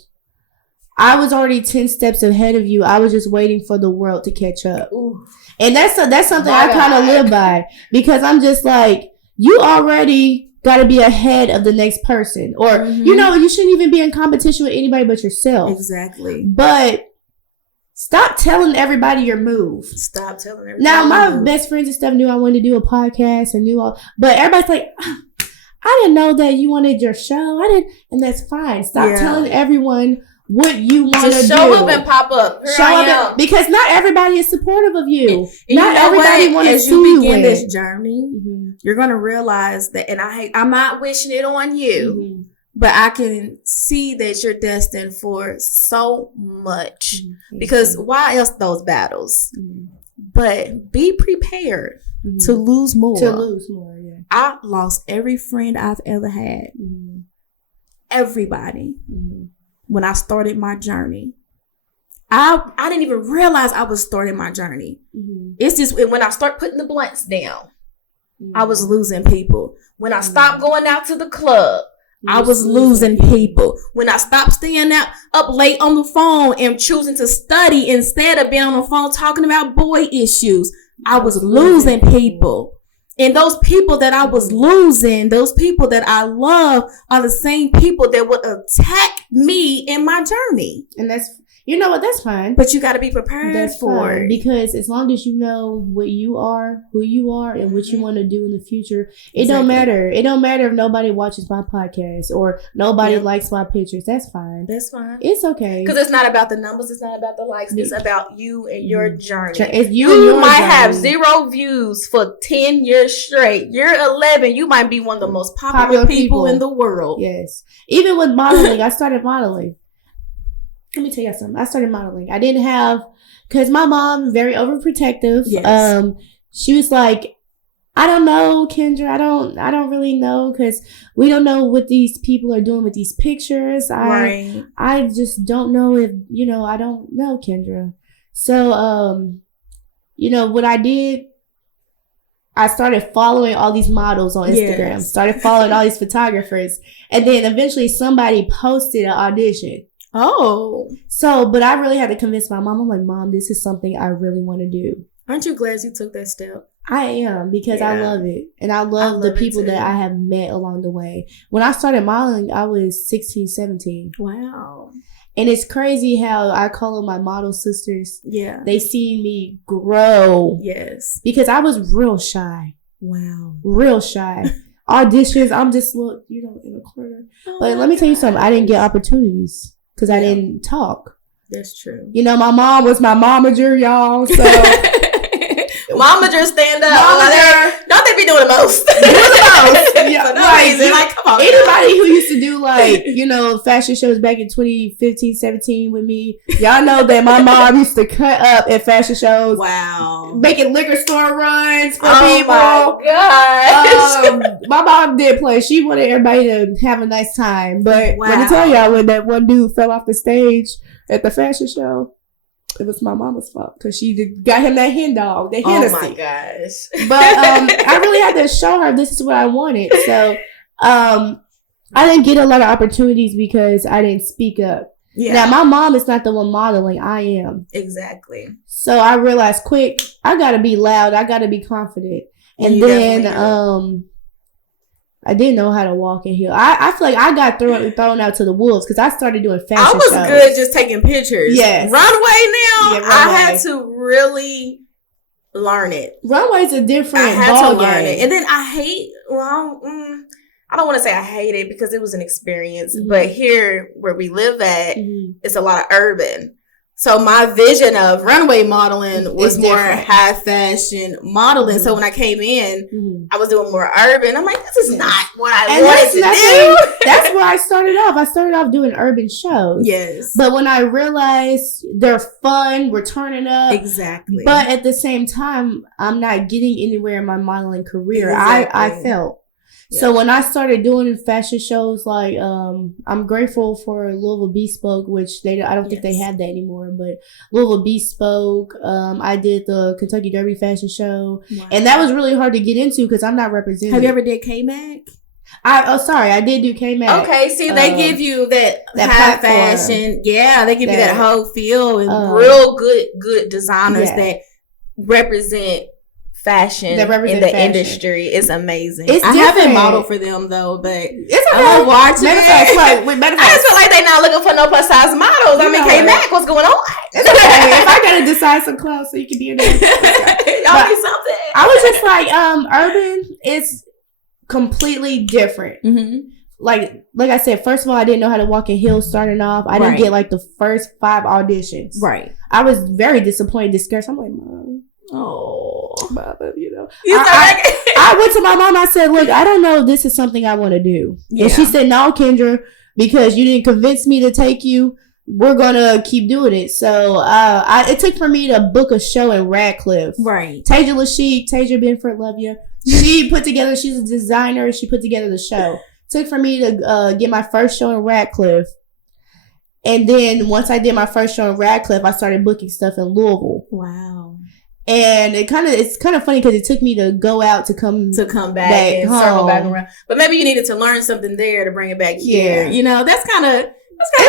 I was already 10 steps ahead of you. I was just waiting for the world to catch up. Ooh. And that's something I kind of live by. Because I'm just like, you already got to be ahead of the next person. Or, you shouldn't even be in competition with anybody but yourself. Exactly. But stop telling everybody your move. Stop telling everybody. Now, my best friends and stuff knew I wanted to do a podcast and knew all, but everybody's like, I didn't know that you wanted your show. And that's fine. Stop telling everyone what you want to do. Just show up and pop up. Show up because not everybody is supportive of you. And not everybody wants to see you. As you begin this journey, you're going to realize that, and I'm not wishing it on you. But I can see that you're destined for so much because why else those battles? But be prepared to lose more. I lost every friend I've ever had. Everybody. When I started my journey. I didn't even realize I was starting my journey. It's just when I start putting the blunts down, I was losing people. When I stopped going out to the club, I was losing people. When I stopped staying up late on the phone and choosing to study instead of being on the phone talking about boy issues, I was losing people. And those people that I was losing, those people that I love, are the same people that would attack me in my journey. And that's, you know what, that's fine. But you got to be prepared for it. Because as long as you know what you are, who you are, and what you want to do in the future, it don't matter. It don't matter if nobody watches my podcast or nobody likes my pictures. That's fine. That's fine. It's okay. Because it's not about the numbers. It's not about the likes. It's about you and your journey. It's you might have 0 views for 10 years straight. You're 11. You might be one of the most popular people in the world. Yes. Even with modeling, I started modeling. Let me tell you something. I started modeling. I didn't have, because my mom, very overprotective. Yes. She was like, I don't know, Kendra. I don't really know because we don't know what these people are doing with these pictures. I just don't know if, I don't know, Kendra. So, what I did, I started following all these models on Instagram, started following all these photographers. And then eventually somebody posted an audition. Oh. So, but I really had to convince my mom. I'm like, Mom, this is something I really want to do. Aren't you glad you took that step? I am, because I love it. And I love the people that I have met along the way. When I started modeling, I was 16, 17. Wow. And it's crazy how I call them my model sisters. Yeah. They see me grow. Yes. Because I was real shy. Wow. Real shy. Auditions, I'm just, in a corner. But let me tell you something. I didn't get opportunities. Because I didn't talk. That's true. My mom was my momager, y'all. So momager stand up. Don't they be doing the most? Doing the most. Yeah, come on. Anybody who used to do fashion shows back in 2015, 17 with me, y'all know that my mom used to cut up at fashion shows. Wow. Making liquor store runs for people. Oh my gosh. My mom did play. She wanted everybody to have a nice time. But let me tell y'all, when that one dude fell off the stage at the fashion show, it was my mama's fault because she got him that hen dog, that Hennessy. Oh my gosh. But I really had to show her this is what I wanted. So I didn't get a lot of opportunities because I didn't speak up. Yeah. Now, my mom is not the one modeling. I am. Exactly. So I realized quick, I got to be loud. I got to be confident. And then I didn't know how to walk in heel. I feel like I got thrown out to the wolves because I started doing fashion I was shows. good just taking pictures. Yes. Runway now, Yeah, runway. I had to really learn it. Runway's a different I had ball to learn game. it. And then I don't want to say I hate it because it was an experience. But here where we live at, it's a lot of urban. So my vision of runway modeling was more high fashion modeling. So when I came in, I was doing more urban. I'm like, this is not what I wanted to do. That's where I started off. I started off doing urban shows. Yes. But when I realized they're fun, we're turning up. Exactly. But at the same time, I'm not getting anywhere in my modeling career. Exactly. I felt. Yeah. So when I started doing fashion shows, like, I'm grateful for Louisville Bespoke, which I don't think they have that anymore, but Louisville Bespoke, I did the Kentucky Derby fashion show, and that was really hard to get into because I'm not represented. Have you ever did K-Mac? I did do K-Mac. Okay, see, they give you that high fashion. Yeah, they give you that whole feel and real good designers that represent fashion in the industry. Is amazing. I haven't modeled for them though, but it's okay. I love watching it. I just feel like they're not looking for no plus size models. I mean, K-Mac, what's going on? It's okay. If I gotta decide some clothes so you can be in there, y'all need something. I was just like, urban is completely different. Like I said, first of all, I didn't know how to walk in heels starting off. I didn't get like the first 5 auditions. Right. I was very disappointed, discouraged. I'm like, Mom. Oh, Mama, you know. I went to my mom. I said, look, I don't know if this is something I want to do. Yeah. And she said, no, Kendra, because you didn't convince me to take you, we're going to keep doing it. So it took for me to book a show in Radcliffe. Right. Tasia Lashik, Tasia Benford, love you. She's a designer. She put together the show. Took for me to get my first show in Radcliffe. And then once I did my first show in Radcliffe, I started booking stuff in Louisville. Wow. And it's kind of funny because it took me to go out to come back and home. Circle back around. But maybe you needed to learn something there to bring it back here. You know, that's kind of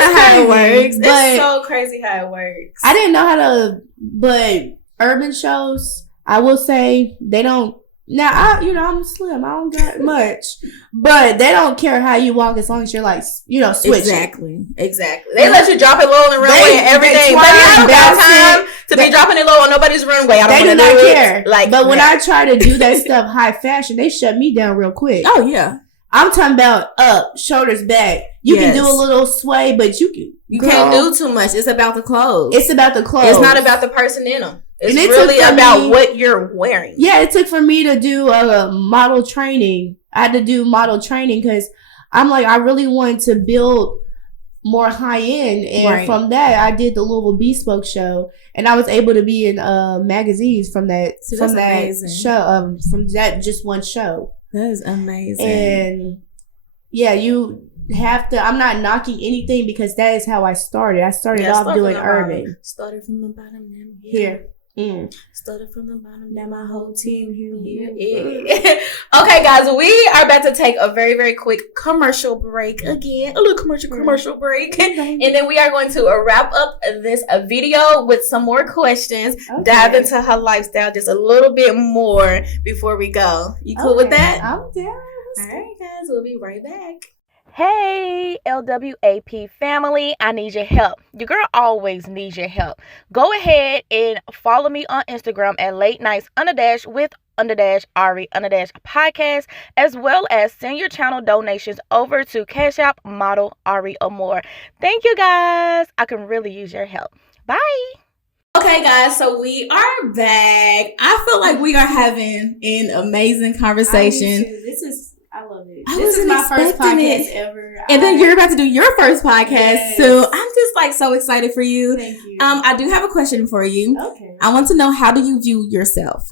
how it works. It's so crazy how it works. I didn't know how to, but urban shows, I will say they don't. Now, I'm slim. I don't got much. But they don't care how you walk as long as you're like, switching. Exactly. They let you drop it low on the runway and everything. But I don't got time to be dropping it low on nobody's runway. I don't want to do care. But when I try to do that stuff high fashion, they shut me down real quick. Oh, yeah. I'm talking about up, shoulders back. You can do a little sway, but you can't do too much. It's about the clothes. It's not about the person in them. It's really about what you're wearing. Yeah, it took for me to do model training. I had to do model training because I'm like, I really wanted to build more high end. And from that, I did the Louisville Bespoke show. And I was able to be in magazines from that show, from that just one show. That is amazing. And yeah, you have to, I'm not knocking anything because that is how I started. I started off doing urban. Started from the bottom. Here. Started from the bottom, now my whole team here. Okay, guys, we are about to take a very, very quick commercial break again. A little commercial break. And then we are going to wrap up this video with some more questions. Dive into her lifestyle just a little bit more before we go. You cool with that? I'm down. All right, guys, we'll be right back. Hey, LWAP family, I need your help. Your girl always needs your help. Go ahead and follow me on Instagram at late nights _with ARIE podcast, as well as send your channel donations over to Cash App model ARIE Amore. Thank you guys. I can really use your help. Bye. Okay, guys, so we are back. I feel like we are having an amazing conversation. I love it. This is my first podcast ever. And then you're about to do your first podcast. So I'm just so excited for you. Thank you. I do have a question for you. Okay. I want to know, how do you view yourself?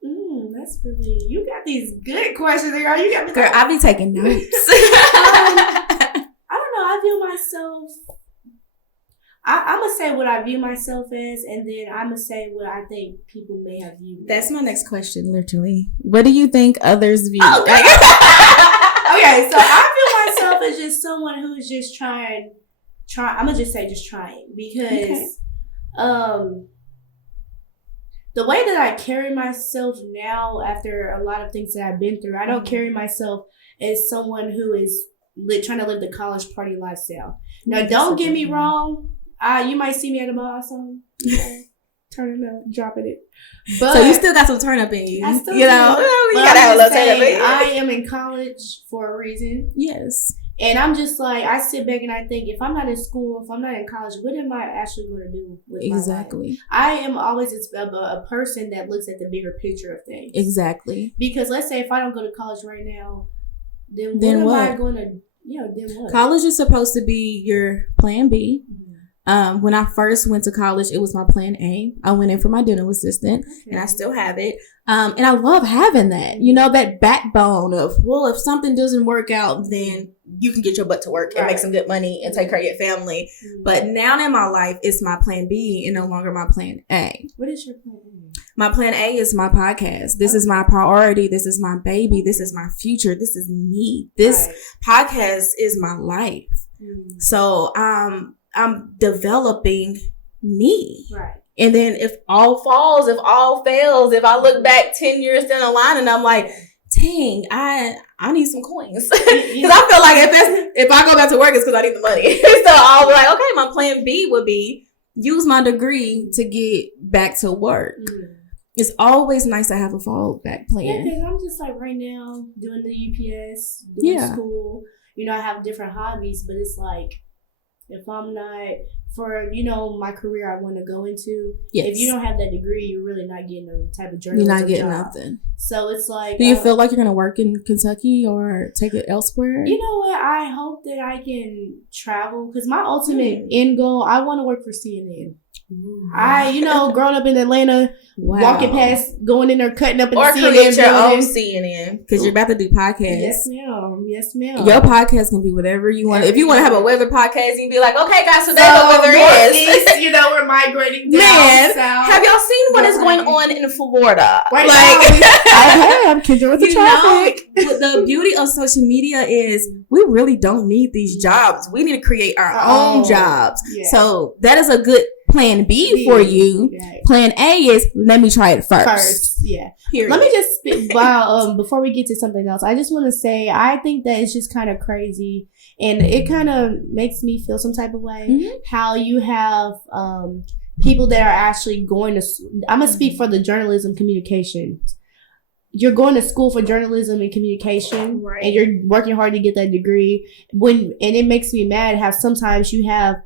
That's really, you got these good questions, girl. You got me. Girl, I be taking notes. I don't know. I view myself. I'm going to say what I view myself as, and then I'm going to say what I think people may have viewed. That's my next question, literally. What do you think others view? Oh, okay, so I view myself as just someone who's just trying. I'm going to just say just trying, because the way that I carry myself now after a lot of things that I've been through, I don't carry myself as someone who is trying to live the college party lifestyle. Now, don't get me wrong. You might see me at a bar or something. Turning up, dropping it. But so you still got some turn up in you. I still you know, you gotta have a little turn up in you. I am in college for a reason. Yes. And I'm just like, I sit back and I think, if I'm not in school, if I'm not in college, what am I actually going to do with my life? I am always a person that looks at the bigger picture of things. Exactly. Because let's say if I don't go to college right now, then what am I going to, then what? College is supposed to be your plan B. When I first went to college, it was my plan A. I went in for my dental assistant, and I still have it. And I love having that, that backbone of, well, if something doesn't work out, then you can get your butt to work and make some good money and take care of your family. But now in my life, it's my plan B and no longer my plan A. What is your plan A? My plan A is my podcast. This is my priority. This is my baby. This is my future. This is me. This podcast is my life. So, I'm developing me. Right. And then if all falls, if all fails, if I look back 10 years down the line and I'm like, dang, I need some coins. Because I feel like if I go back to work, it's because I need the money. So I'll be like, okay, my plan B would be use my degree to get back to work. It's always nice to have a fallback plan. Yeah, because I'm just like right now doing the UPS, doing school. I have different hobbies, but it's like, if I'm not, for, my career I want to go into, if you don't have that degree, you're really not getting a type of journalism You're not getting job. nothing. So it's like... Do you feel like you're going to work in Kentucky or take it elsewhere? You know what? I hope that I can travel, because my ultimate end goal, I want to work for CNN. Growing up in Atlanta, walking past, going in there, cutting up in the CNN. Or create your own CNN, because you're about to do podcasts. Yes, ma'am. Your podcast can be whatever you want. If you want to have a weather podcast, you can be like, okay, guys, today the weather is. We're migrating down south. Have y'all seen what is going on in Florida? Right now, I have. Kendra with the traffic. The beauty of social media is we really don't need these jobs. We need to create our own jobs. Yeah. So that is a good plan B for you. Right. Plan A is let me try it first. Period. Let me just before we get to something else, I just want to say I think that it's just kind of crazy, and it kind of makes me feel some type of way how you have people that are actually going to. I'm gonna speak for the journalism communication. You're going to school for journalism and communication, and you're working hard to get that degree. And it makes me mad how sometimes you have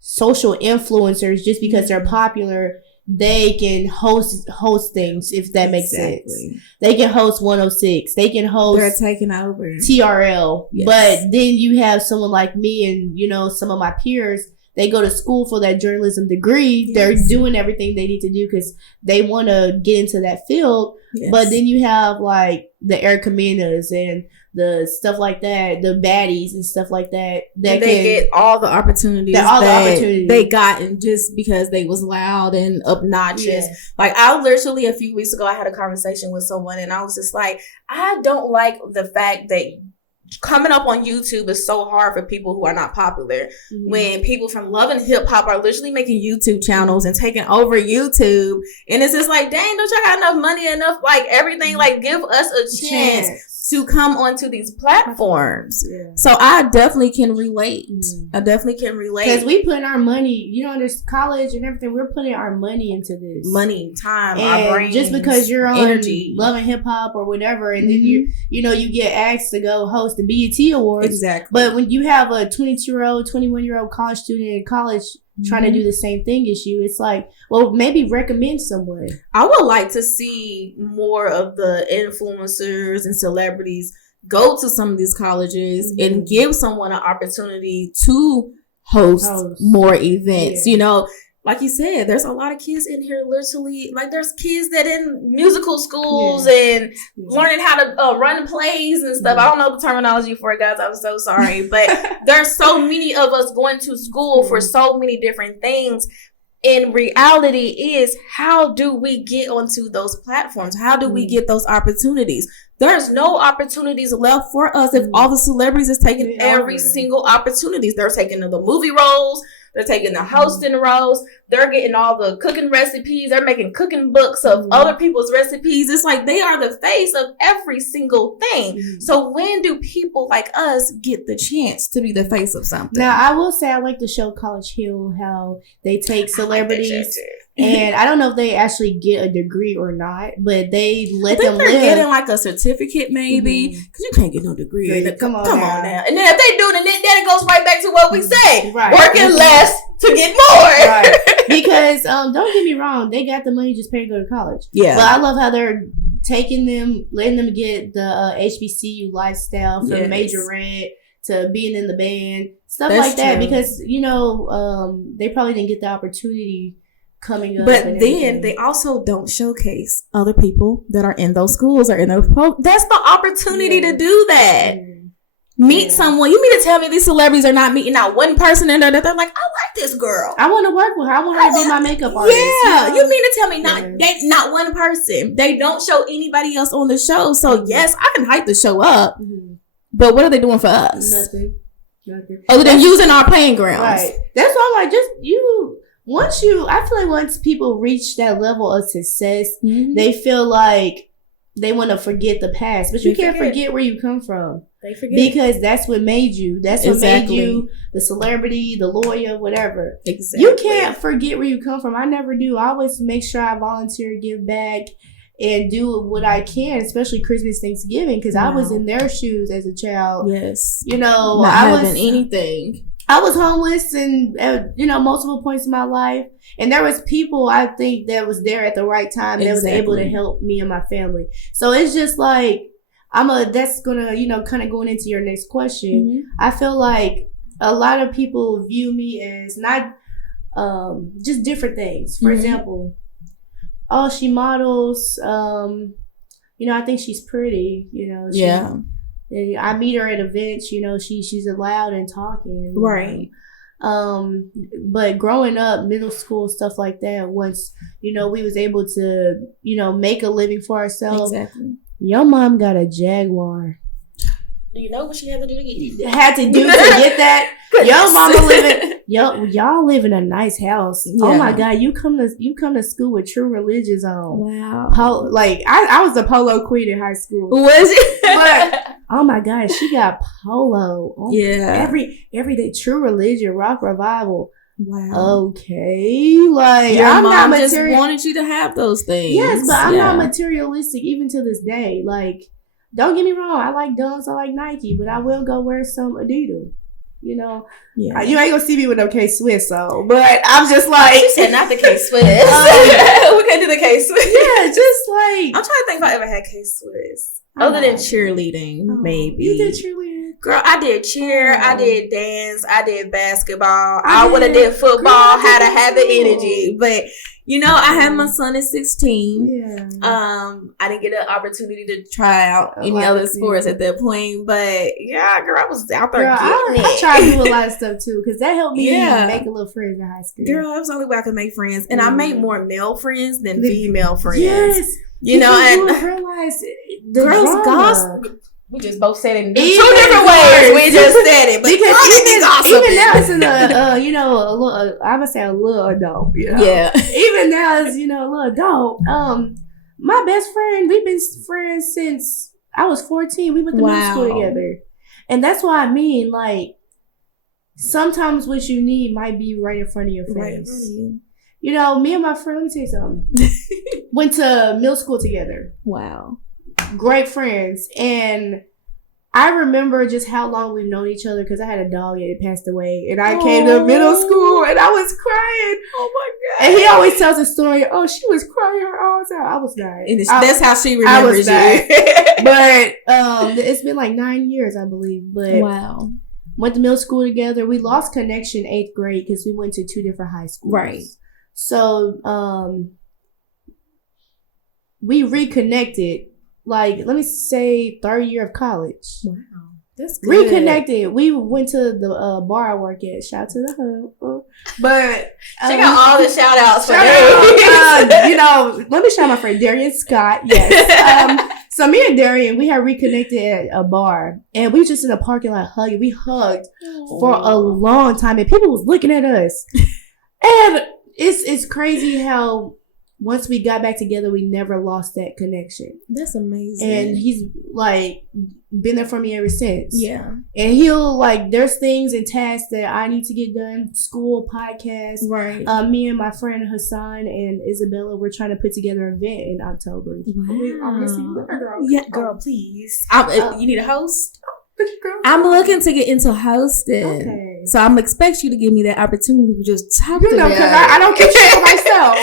social influencers, just because they're popular, they can host things, if that makes sense. They can host 106. They can host. They're taking over TRL. Yes. But then you have someone like me and some of my peers. They go to school for that journalism degree. Yes. They're doing everything they need to do because they want to get into that field. Yes. But then you have like the Eric Caminas and the stuff like that, the baddies and stuff like that. They get all the opportunities they got, and just because they was loud and obnoxious. Yeah. Like I literally a few weeks ago, I had a conversation with someone, and I was just like, I don't like the fact that coming up on YouTube is so hard for people who are not popular. When people from Love and Hip Hop are literally making YouTube channels and taking over YouTube, and it's just like, dang, don't y'all got enough money, enough like everything? Like, give us a chance to come onto these platforms. So I definitely can relate. Because we put our money, there's college and everything. We're putting our money into this. Money, time, and our brains, just because you're on energy, Love and Hip Hop or whatever, and then you get asked to go host the BET Awards. Exactly. But when you have a 22-year-old, 21-year-old college student in college trying to do the same thing as you, it's like, well, maybe recommend someone. I would like to see more of the influencers and celebrities go to some of these colleges and give someone an opportunity to host more events. Like you said, there's a lot of kids in here literally, like there's kids that in musical schools and learning how to run plays and stuff. I don't know the terminology for it, guys. I'm so sorry. But there's so many of us going to school for so many different things. In reality is, how do we get onto those platforms? How do we get those opportunities? There's no opportunities left for us if all the celebrities is taking every single opportunities. They're taking the movie roles. They're taking the hosting roles. They're getting all the cooking recipes. They're making cooking books of other people's recipes. It's like they are the face of every single thing. So when do people like us get the chance to be the face of something? Now, I will say I like the show College Hill, how they take celebrities. And I don't know if they actually get a degree or not, but they let them live. Getting like a certificate, maybe, because you can't get no degree. Come on now. And then if they do, then it goes right back to what we say: working less to get more. Right. Because don't get me wrong, they got the money, just pay to go to college. Yeah. But I love how they're taking them, letting them get the HBCU lifestyle from Major Red to being in the band, stuff like that. Because they probably didn't get the opportunity coming up. But then they also don't showcase other people that are in those schools or in those that's the opportunity to do that. Meet someone. You mean to tell me these celebrities are not meeting out one person in there that they're like, I like this girl, I want to work with her, I want her to be my makeup artist. You mean to tell me not one person? They don't show anybody else on the show. So yes, I can hype the show up, but what are they doing for us? Nothing. Other than using our playing grounds. Right. That's why I'm like, I feel like once people reach that level of success, they feel like they want to forget the past. But you can't forget where you come from. They forget. Because that's what made you. That's what made you the celebrity, the lawyer, whatever. Exactly. You can't forget where you come from. I never do. I always make sure I volunteer, give back, and do what I can, especially Christmas, Thanksgiving, because I was in their shoes as a child. Yes. Not having anything. I was homeless and, multiple points in my life. And there was people, I think, that was there at the right time that was able to help me and my family. So it's just like, that's going to, kind of going into your next question. I feel like a lot of people view me as not just different things. For example, she models. I think she's pretty. I meet her at events. She's loud and talking. Right. But growing up, middle school, stuff like that. Once we was able to make a living for ourselves. Exactly. Your mom got a Jaguar. Do you know what she had to do to get that? Your mama living. Y'all live in a nice house. Yeah. Oh my God, you come to school with True Religions on. Wow. I was a polo queen in high school. Was it? But oh my God, she got polo. Every day, True Religion, Rock Revival. Wow. Okay. Your mom just wanted you to have those things. Yes, but I'm not materialistic even to this day. Don't get me wrong. I like Dunks. I like Nike, but I will go wear some Adidas. You ain't gonna see me with no K-Swiss on, but I'm just like. She said not the K-Swiss. We can't do the K-Swiss. Yeah, just like. I'm trying to think if I ever had K-Swiss. Other than cheerleading, maybe. You did cheerleading? Girl, I did cheer, I did dance, I did basketball. I would have did football, had to have the energy. But, I had my son at 16. Yeah. I didn't get an opportunity to try out any other sports at that point. But, yeah, girl, I was out there getting it. I tried to do a lot of stuff, too, because that helped me make a little friends in high school. Girl, that was the only way I could make friends. And I made more male friends than female friends. Yes. And realize girls gossip. We just both said it in two different ways. We just said it, but even now it's in a little. I would say a little adult. Yeah. Even now it's a little adult. My best friend. We've been friends since I was 14. We went to middle school together, and that's what I mean. Sometimes what you need might be right in front of your face. Right in front of you. Me and my friend, let me tell you something. Went to middle school together. Wow. Great friends. And I remember just how long we've known each other because I had a dog and it passed away. And I came to middle school and I was crying. Oh my God. And he always tells a story. Oh, she was crying her eyes out. I was dying. And that's how she remembers you. But it's been 9 years, I believe. But wow. Went to middle school together. We lost connection 8th grade because we went to 2 different high schools. Right. So, we reconnected, let me say 3rd year of college. Wow. That's good. Reconnected. We went to the bar I work at. Shout out to the hub. But check out all the shout outs for let me shout out my friend Darian Scott. Yes. So me and Darian, we had reconnected at a bar, and we just in the parking lot hugging. We hugged for a long time, and people was looking at us. And it's crazy how once we got back together, we never lost that connection. That's amazing. And he's like been there for me ever since. Yeah. And he'll there's things and tasks that I need to get done. School, podcast. Right. Me and my friend Hassan and Isabella, we're trying to put together an event in October. Wow. Yeah, girl, please. You need a host? I'm looking to get into hosting. Okay. So I'm expect you to give me that opportunity to just talk to me. Because I don't keep shit for myself.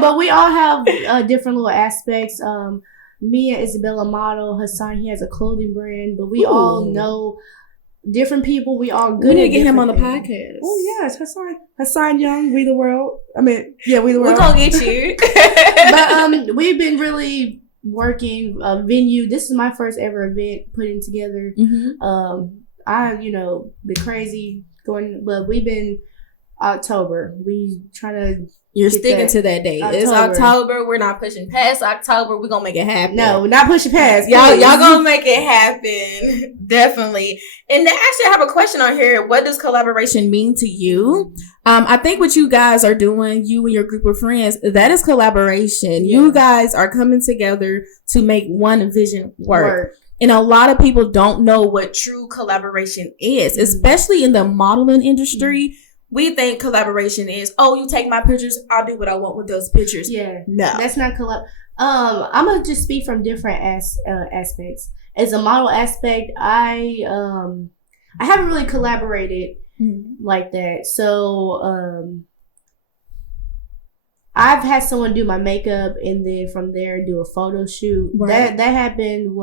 But we all have different little aspects. Me and Isabella model. Hassan, he has a clothing brand. But we all know different people. We all good. We need to get him on the podcast. Oh, yes. Hassan Young, We the World. We the World. We're going to get you. But we've been really working a venue. This is my first ever event putting together. Been crazy going, but we've been October. We trying to. You're sticking to that date. October. It's October. We're not pushing past October. We're gonna make it happen. No, we're not pushing past. Y'all gonna make it happen. Definitely. And actually, I have a question on here. What does collaboration mean to you? I think what you guys are doing, you and your group of friends, that is collaboration. Yeah. You guys are coming together to make one vision work. And a lot of people don't know what true collaboration is, especially in the modeling industry. We think collaboration is, you take my pictures, I'll do what I want with those pictures. Yeah. No. That's not collab. I'm going to just speak from different aspects. As a model aspect, I haven't really collaborated like that. So, I've had someone do my makeup and then from there do a photo shoot. Right. That happened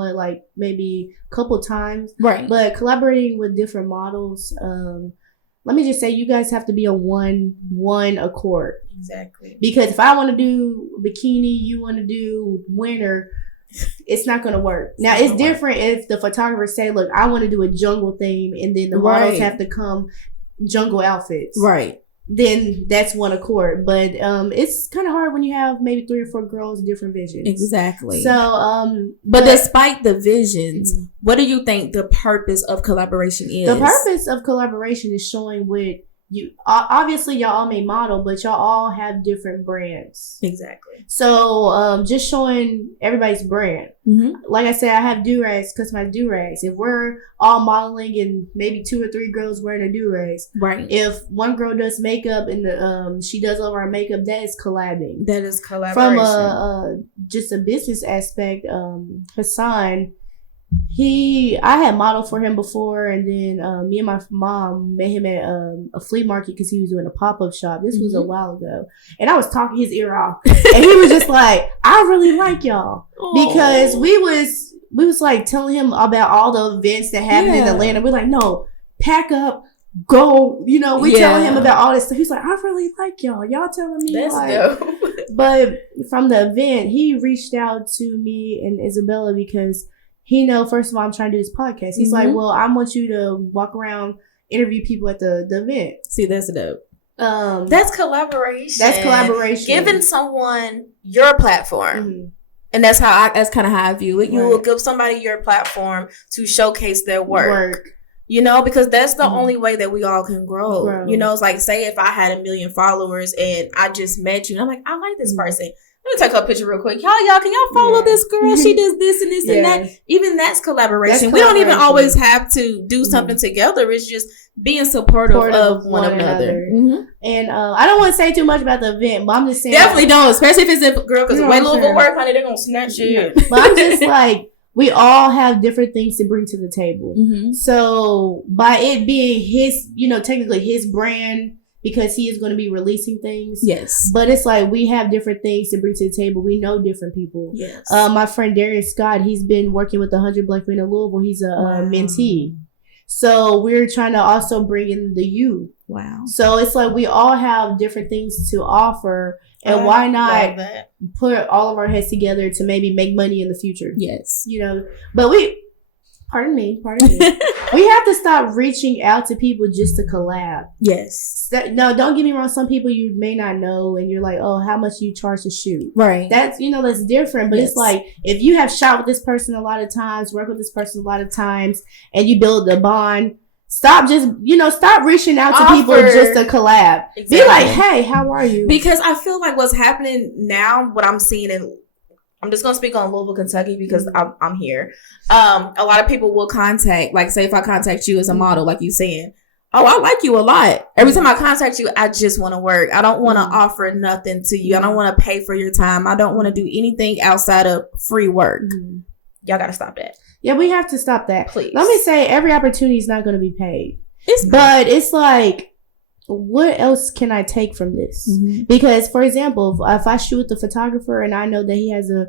maybe a couple times. Right. But collaborating with different models, let me just say, you guys have to be on one accord. Exactly. Because if I want to do bikini, you want to do winter, it's not going to work. Now, it's different if the photographer say, look, I want to do a jungle theme, and then the models have to come jungle outfits. Right. Then that's one accord. But it's kind of hard when you have maybe 3 or 4 girls, different visions. Exactly. So, but despite the visions, what do you think the purpose of collaboration is? The purpose of collaboration is showing what you, obviously y'all all may model, but y'all all have different brands. Exactly. So, just showing everybody's brand. Like I said, I have do-rags, customized do-rags. If we're all modeling and maybe 2 or 3 girls wearing a do-rags. Right. If one girl does makeup and she does all of our makeup, that is collabing. That is collaboration. From just a business aspect, Hassan, I had modeled for him before, and then me and my mom met him at a flea market because he was doing a pop-up shop. This was a while ago, and I was talking his ear off, and he was just like, "I really like y'all," because we was like telling him about all the events that happened in Atlanta. We're like, "No, pack up, go." We telling him about all this stuff. He's like, "I really like y'all. Y'all telling me." That's dope. But from the event, he reached out to me and Isabella because he first of all, I'm trying to do this podcast. He's like, well, I want you to walk around, interview people at the event. See, that's dope. That's collaboration. That's collaboration. Giving someone your platform. And that's kind of how I view it. You will give somebody your platform to showcase their work. Because that's the only way that we all can grow. It's like, say if I had 1 million followers and I just met you and I'm like, I like this person. Let me take a picture real quick. Y'all, can y'all follow this girl? She does this and this and that. Even that's collaboration. We don't even always have to do something together. It's just being supportive of one another. And I don't want to say too much about the event, but I'm just saying. Definitely don't, especially if it's a girl, because the way Louisville work, honey, they're going to snatch you. But I'm just like, we all have different things to bring to the table. So by it being his, technically his brand, because he is going to be releasing things. Yes. But it's like we have different things to bring to the table. We know different people. Yes. My friend Darian Scott, he's been working with 100 Black Men in Louisville. He's a mentee. So we're trying to also bring in the youth. Wow. So it's like we all have different things to offer. And why not put all of our heads together to maybe make money in the future? Yes. But Pardon me. We have to stop reaching out to people just to collab. Yes. No, don't get me wrong. Some people you may not know, and you're like, oh, how much you charge to shoot? Right. That's, that's different. But It's like, if you have shot with this person a lot of times, worked with this person a lot of times, and you build a bond, stop reaching out to people just to collab. Exactly. Be like, hey, how are you? Because I feel like what's happening now, what I'm seeing I'm just going to speak on Louisville, Kentucky, because I'm here. A lot of people will contact, like, say if I contact you as a model, like you saying, oh, I like you a lot. Every time I contact you, I just want to work. I don't want to offer nothing to you. I don't want to pay for your time. I don't want to do anything outside of free work. Y'all got to stop that. Yeah, we have to stop that. Please. Let me say, every opportunity is not going to be paid. But it's like, what else can I take from this? Because, for example, if I shoot with the photographer and I know that he has a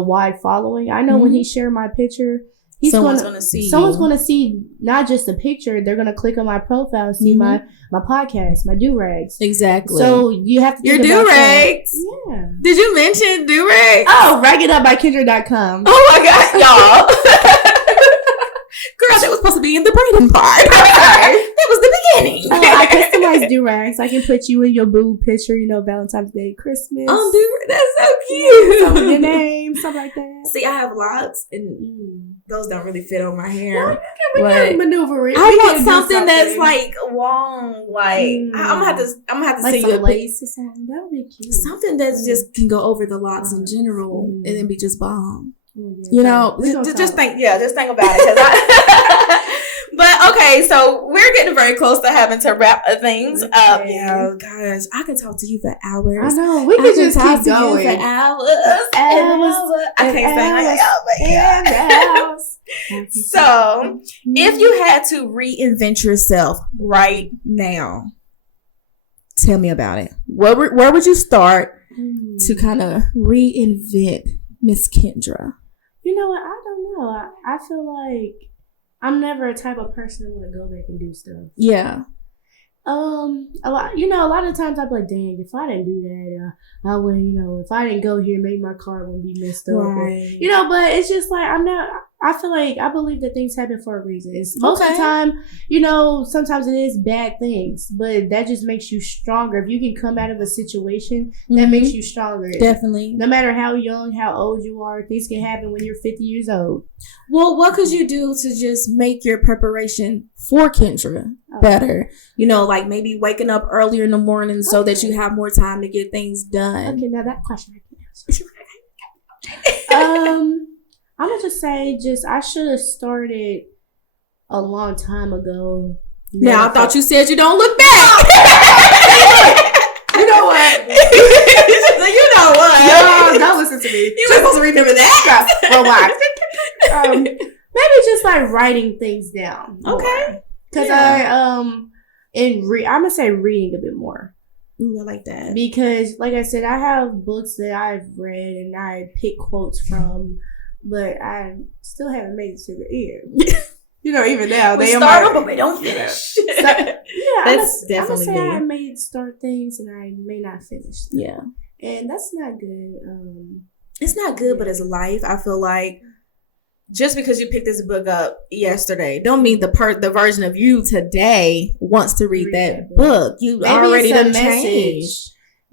wide following, I know when he shared my picture, someone's going to see not just a picture, they're going to click on my profile and see my podcast, my do-rags. Exactly. So you have to think your do-rags. Yeah. Did you mention do-rags? Oh, ragitupbykendra.com. Oh my gosh, y'all. Girl, that was supposed to be in the braiding part. That was the beginning. I customize do-rags. I can put you in your boo picture, Valentine's Day, Christmas. That's so cute. Some of your name, something like that. See, I have locks, and those don't really fit on my hair. Well, we can maneuver it. I want something that's like long, like I'm gonna have to like see some lace or something. That would be cute. Something that just can go over the locks in general, and then be just bomb. Just think about it. But okay, so we're getting very close to having to wrap things up. Yeah, gosh, I can talk to you for hours. I know, we can just keep going for hours. I can't say hours. So, if you had to reinvent yourself right now, tell me about it. Where would you start to kind of reinvent Miss Kendra? You know what? I don't know. I feel like I'm never a type of person that want to go back and do stuff. Yeah. A lot of times I'd be like, dang, if I didn't do that, I wouldn't, if I didn't go here, maybe my car wouldn't be messed up. Right. But it's just like, I feel like I believe that things happen for a reason. Most of the time, sometimes it is bad things, but that just makes you stronger. If you can come out of a situation, that makes you stronger. Definitely. No matter how young, how old you are, things can happen when you're 50 years old. Well, what could you do to just make your preparation for Kendra better? Like maybe waking up earlier in the morning so that you have more time to get things done. Okay, now that question I can answer. I'm going to just say, I should have started a long time ago. Now, I thought you said you don't look back. You know what? No, don't listen to me. You were supposed to remember that. Relax. Maybe just like writing things down. Okay. Because I'm going to say reading a bit more. Ooh, I like that. Because, like I said, I have books that I've read and I pick quotes from, but I still haven't made it to the end. Even now. We start, but we don't finish. That's definitely I'm gonna say I may start things and I may not finish them. Yeah. And that's not good. It's not good, but it's life. I feel like just because you picked this book up yesterday don't mean the version of you today wants to read that book. You maybe already it's a done message changed.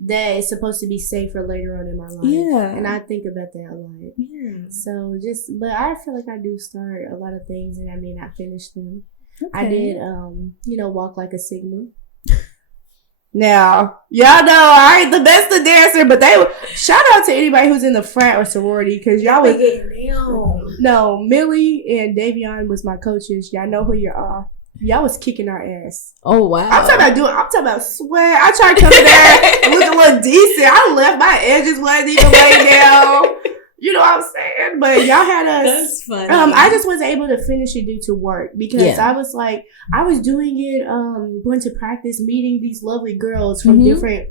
That is supposed to be safe for later on in my life. Yeah. And I think about that a lot. Yeah. So but I feel like I do start a lot of things and I may not finish them. Okay. I did, walk like a Sigma. Now, y'all know I ain't the best of dancer, but shout out to anybody who's in the frat or sorority, because y'all was getting down. No, Millie and Davion was my coaches. Y'all know who you are. Y'all was kicking our ass. Oh, wow. I'm talking about sweat. I tried to come in there and look a little decent. I left my edges wasn't even laid down. You know what I'm saying? But y'all had us. That's funny. I just wasn't able to finish it due to work because I was like, I was doing it, going to practice, meeting these lovely girls from different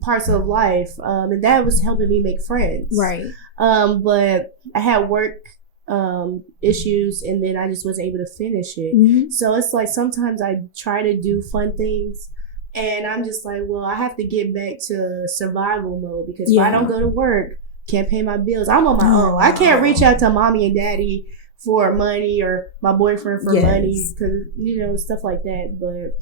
parts of life. And that was helping me make friends. Right. But I had work issues and then I just wasn't able to finish it. So it's like sometimes I try to do fun things and I'm just like, well, I have to get back to survival mode because if I don't go to work, can't pay my bills, I'm on my own. I can't reach out to mommy and daddy for money or my boyfriend for money, because stuff like that. But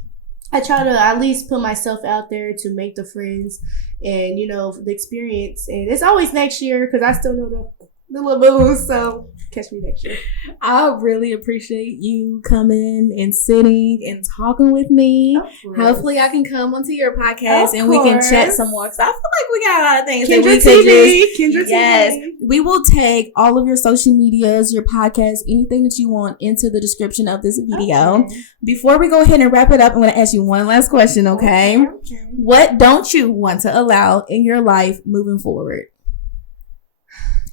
I try to at least put myself out there to make the friends and the experience. And it's always next year because I still know the little boo-boos. So catch me next year. I really appreciate you coming and sitting and talking with me. Hopefully I can come onto your podcast and we can chat some more, because I feel like we got a lot of things that we could TV. We will tag all of your social medias, your podcast, anything that you want into the description of this video. Before we go ahead and wrap it up, I'm going to ask you one last question, okay? What don't you want to allow in your life moving forward?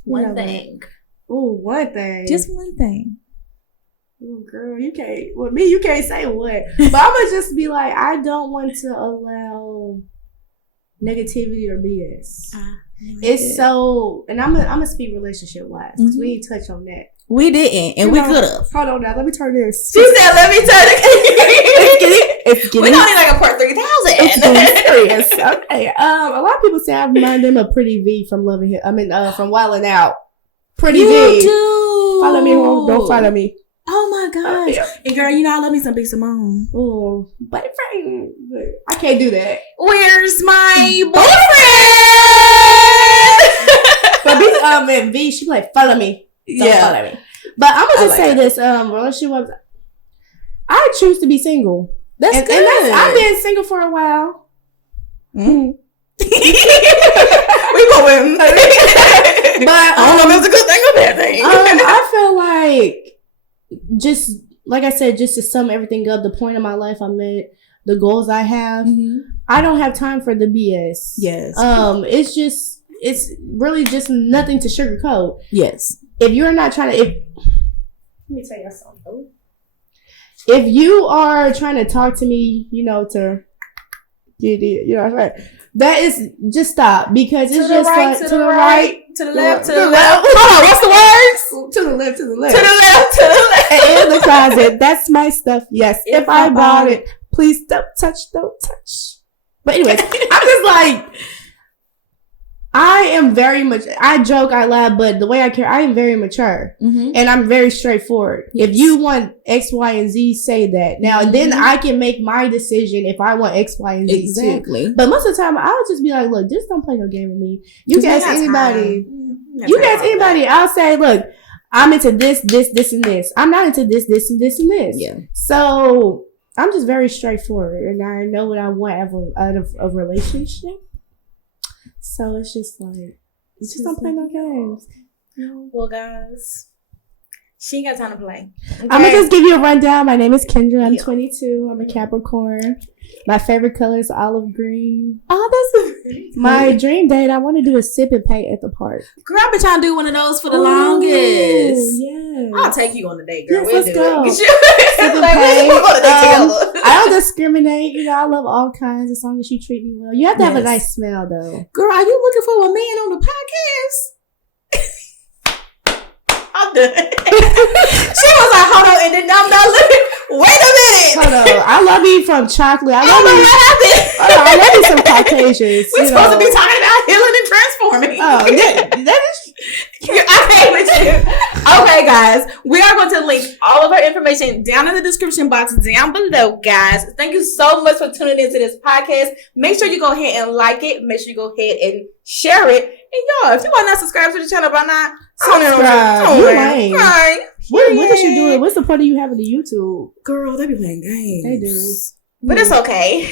One thing. Oh, one thing. Just one thing. Oh, girl, you can't. With me, you can't say what. But I'm gonna just be like, I don't want to allow negativity or BS. It's so, and I'm gonna speak relationship wise because we didn't touch on that. We didn't, and we could have. Hold on now, let me turn this. She said, "Let me turn it." It's getting. We don't need like a part 3000. It's getting serious. Okay. A lot of people say I remind them of Pretty V from Loving Him. From Wildin' Out. Pretty V. You do. Follow me, don't follow me. Oh my gosh. And girl, I love me some Big Simone. Oh, boyfriend. I can't do that. Where's my boyfriend? But V, she like, follow me. Don't follow me. But I'm gonna just say this, relationship, I choose to be single. That's good. And I've been single for a while. We going. But I don't know if it's a good thing or bad thing. I feel like, just like I said, just to sum everything up, the point of my life I'm at, the goals I have, I don't have time for the BS. Yes. It's really just nothing to sugarcoat. Yes. If you're not trying to, let me tell you something. If you are trying to talk to me, that is, just stop, because it's just right, to the right, to the left, to the left. Hold on, what's the words? To the left, to the left. To the left, to the left. And in the closet. That's my stuff. Yes. If I bought it, please don't touch. But anyways, I'm just like, I am very much, I joke, I laugh, but the way I care, I am very mature. And I'm very straightforward. Yes. If you want X, Y, and Z, say that. Now, then I can make my decision if I want X, Y, and Z. Exactly. But most of the time, I'll just be like, look, just don't play no game with me. You guys, anybody, I'll say, look, I'm into this, and this. I'm not into this, and this, and this. Yeah. So, I'm just very straightforward, and I know what I want out of a relationship. So it's just like, just don't play no games. Well, guys, she ain't got time to play. Okay? I'm going to just give you a rundown. My name is Kendra. I'm 22. I'm a Capricorn. My favorite color is olive green. Oh, that's my dream date. I want to do a sip and paint at the park. Girl, I've been trying to do one of those for the longest. Yeah. I'll take you on the date, girl. Yes, let's go. Sip and paint. I don't discriminate. I love all kinds as long as you treat me well. You have to have a nice smell, though. Girl, are you looking for a man on the podcast? I'm done. She was like, hold on, and then I'm not looking. Wait a minute. Hold on. I love you from chocolate. I love you. I love you some Caucasians. We're supposed to be talking about healing and transforming. Oh, yeah. That is. I hate with you. Okay, guys. We are going to link all of our information down in the description box down below, guys. Thank you so much for tuning into this podcast. Make sure you go ahead and like it. Make sure you go ahead and share it. And y'all, if you are not subscribed to the channel by now, subscribe. What is you doing? What's the point of you having the YouTube? Girl, they be playing games. They do. But it's okay.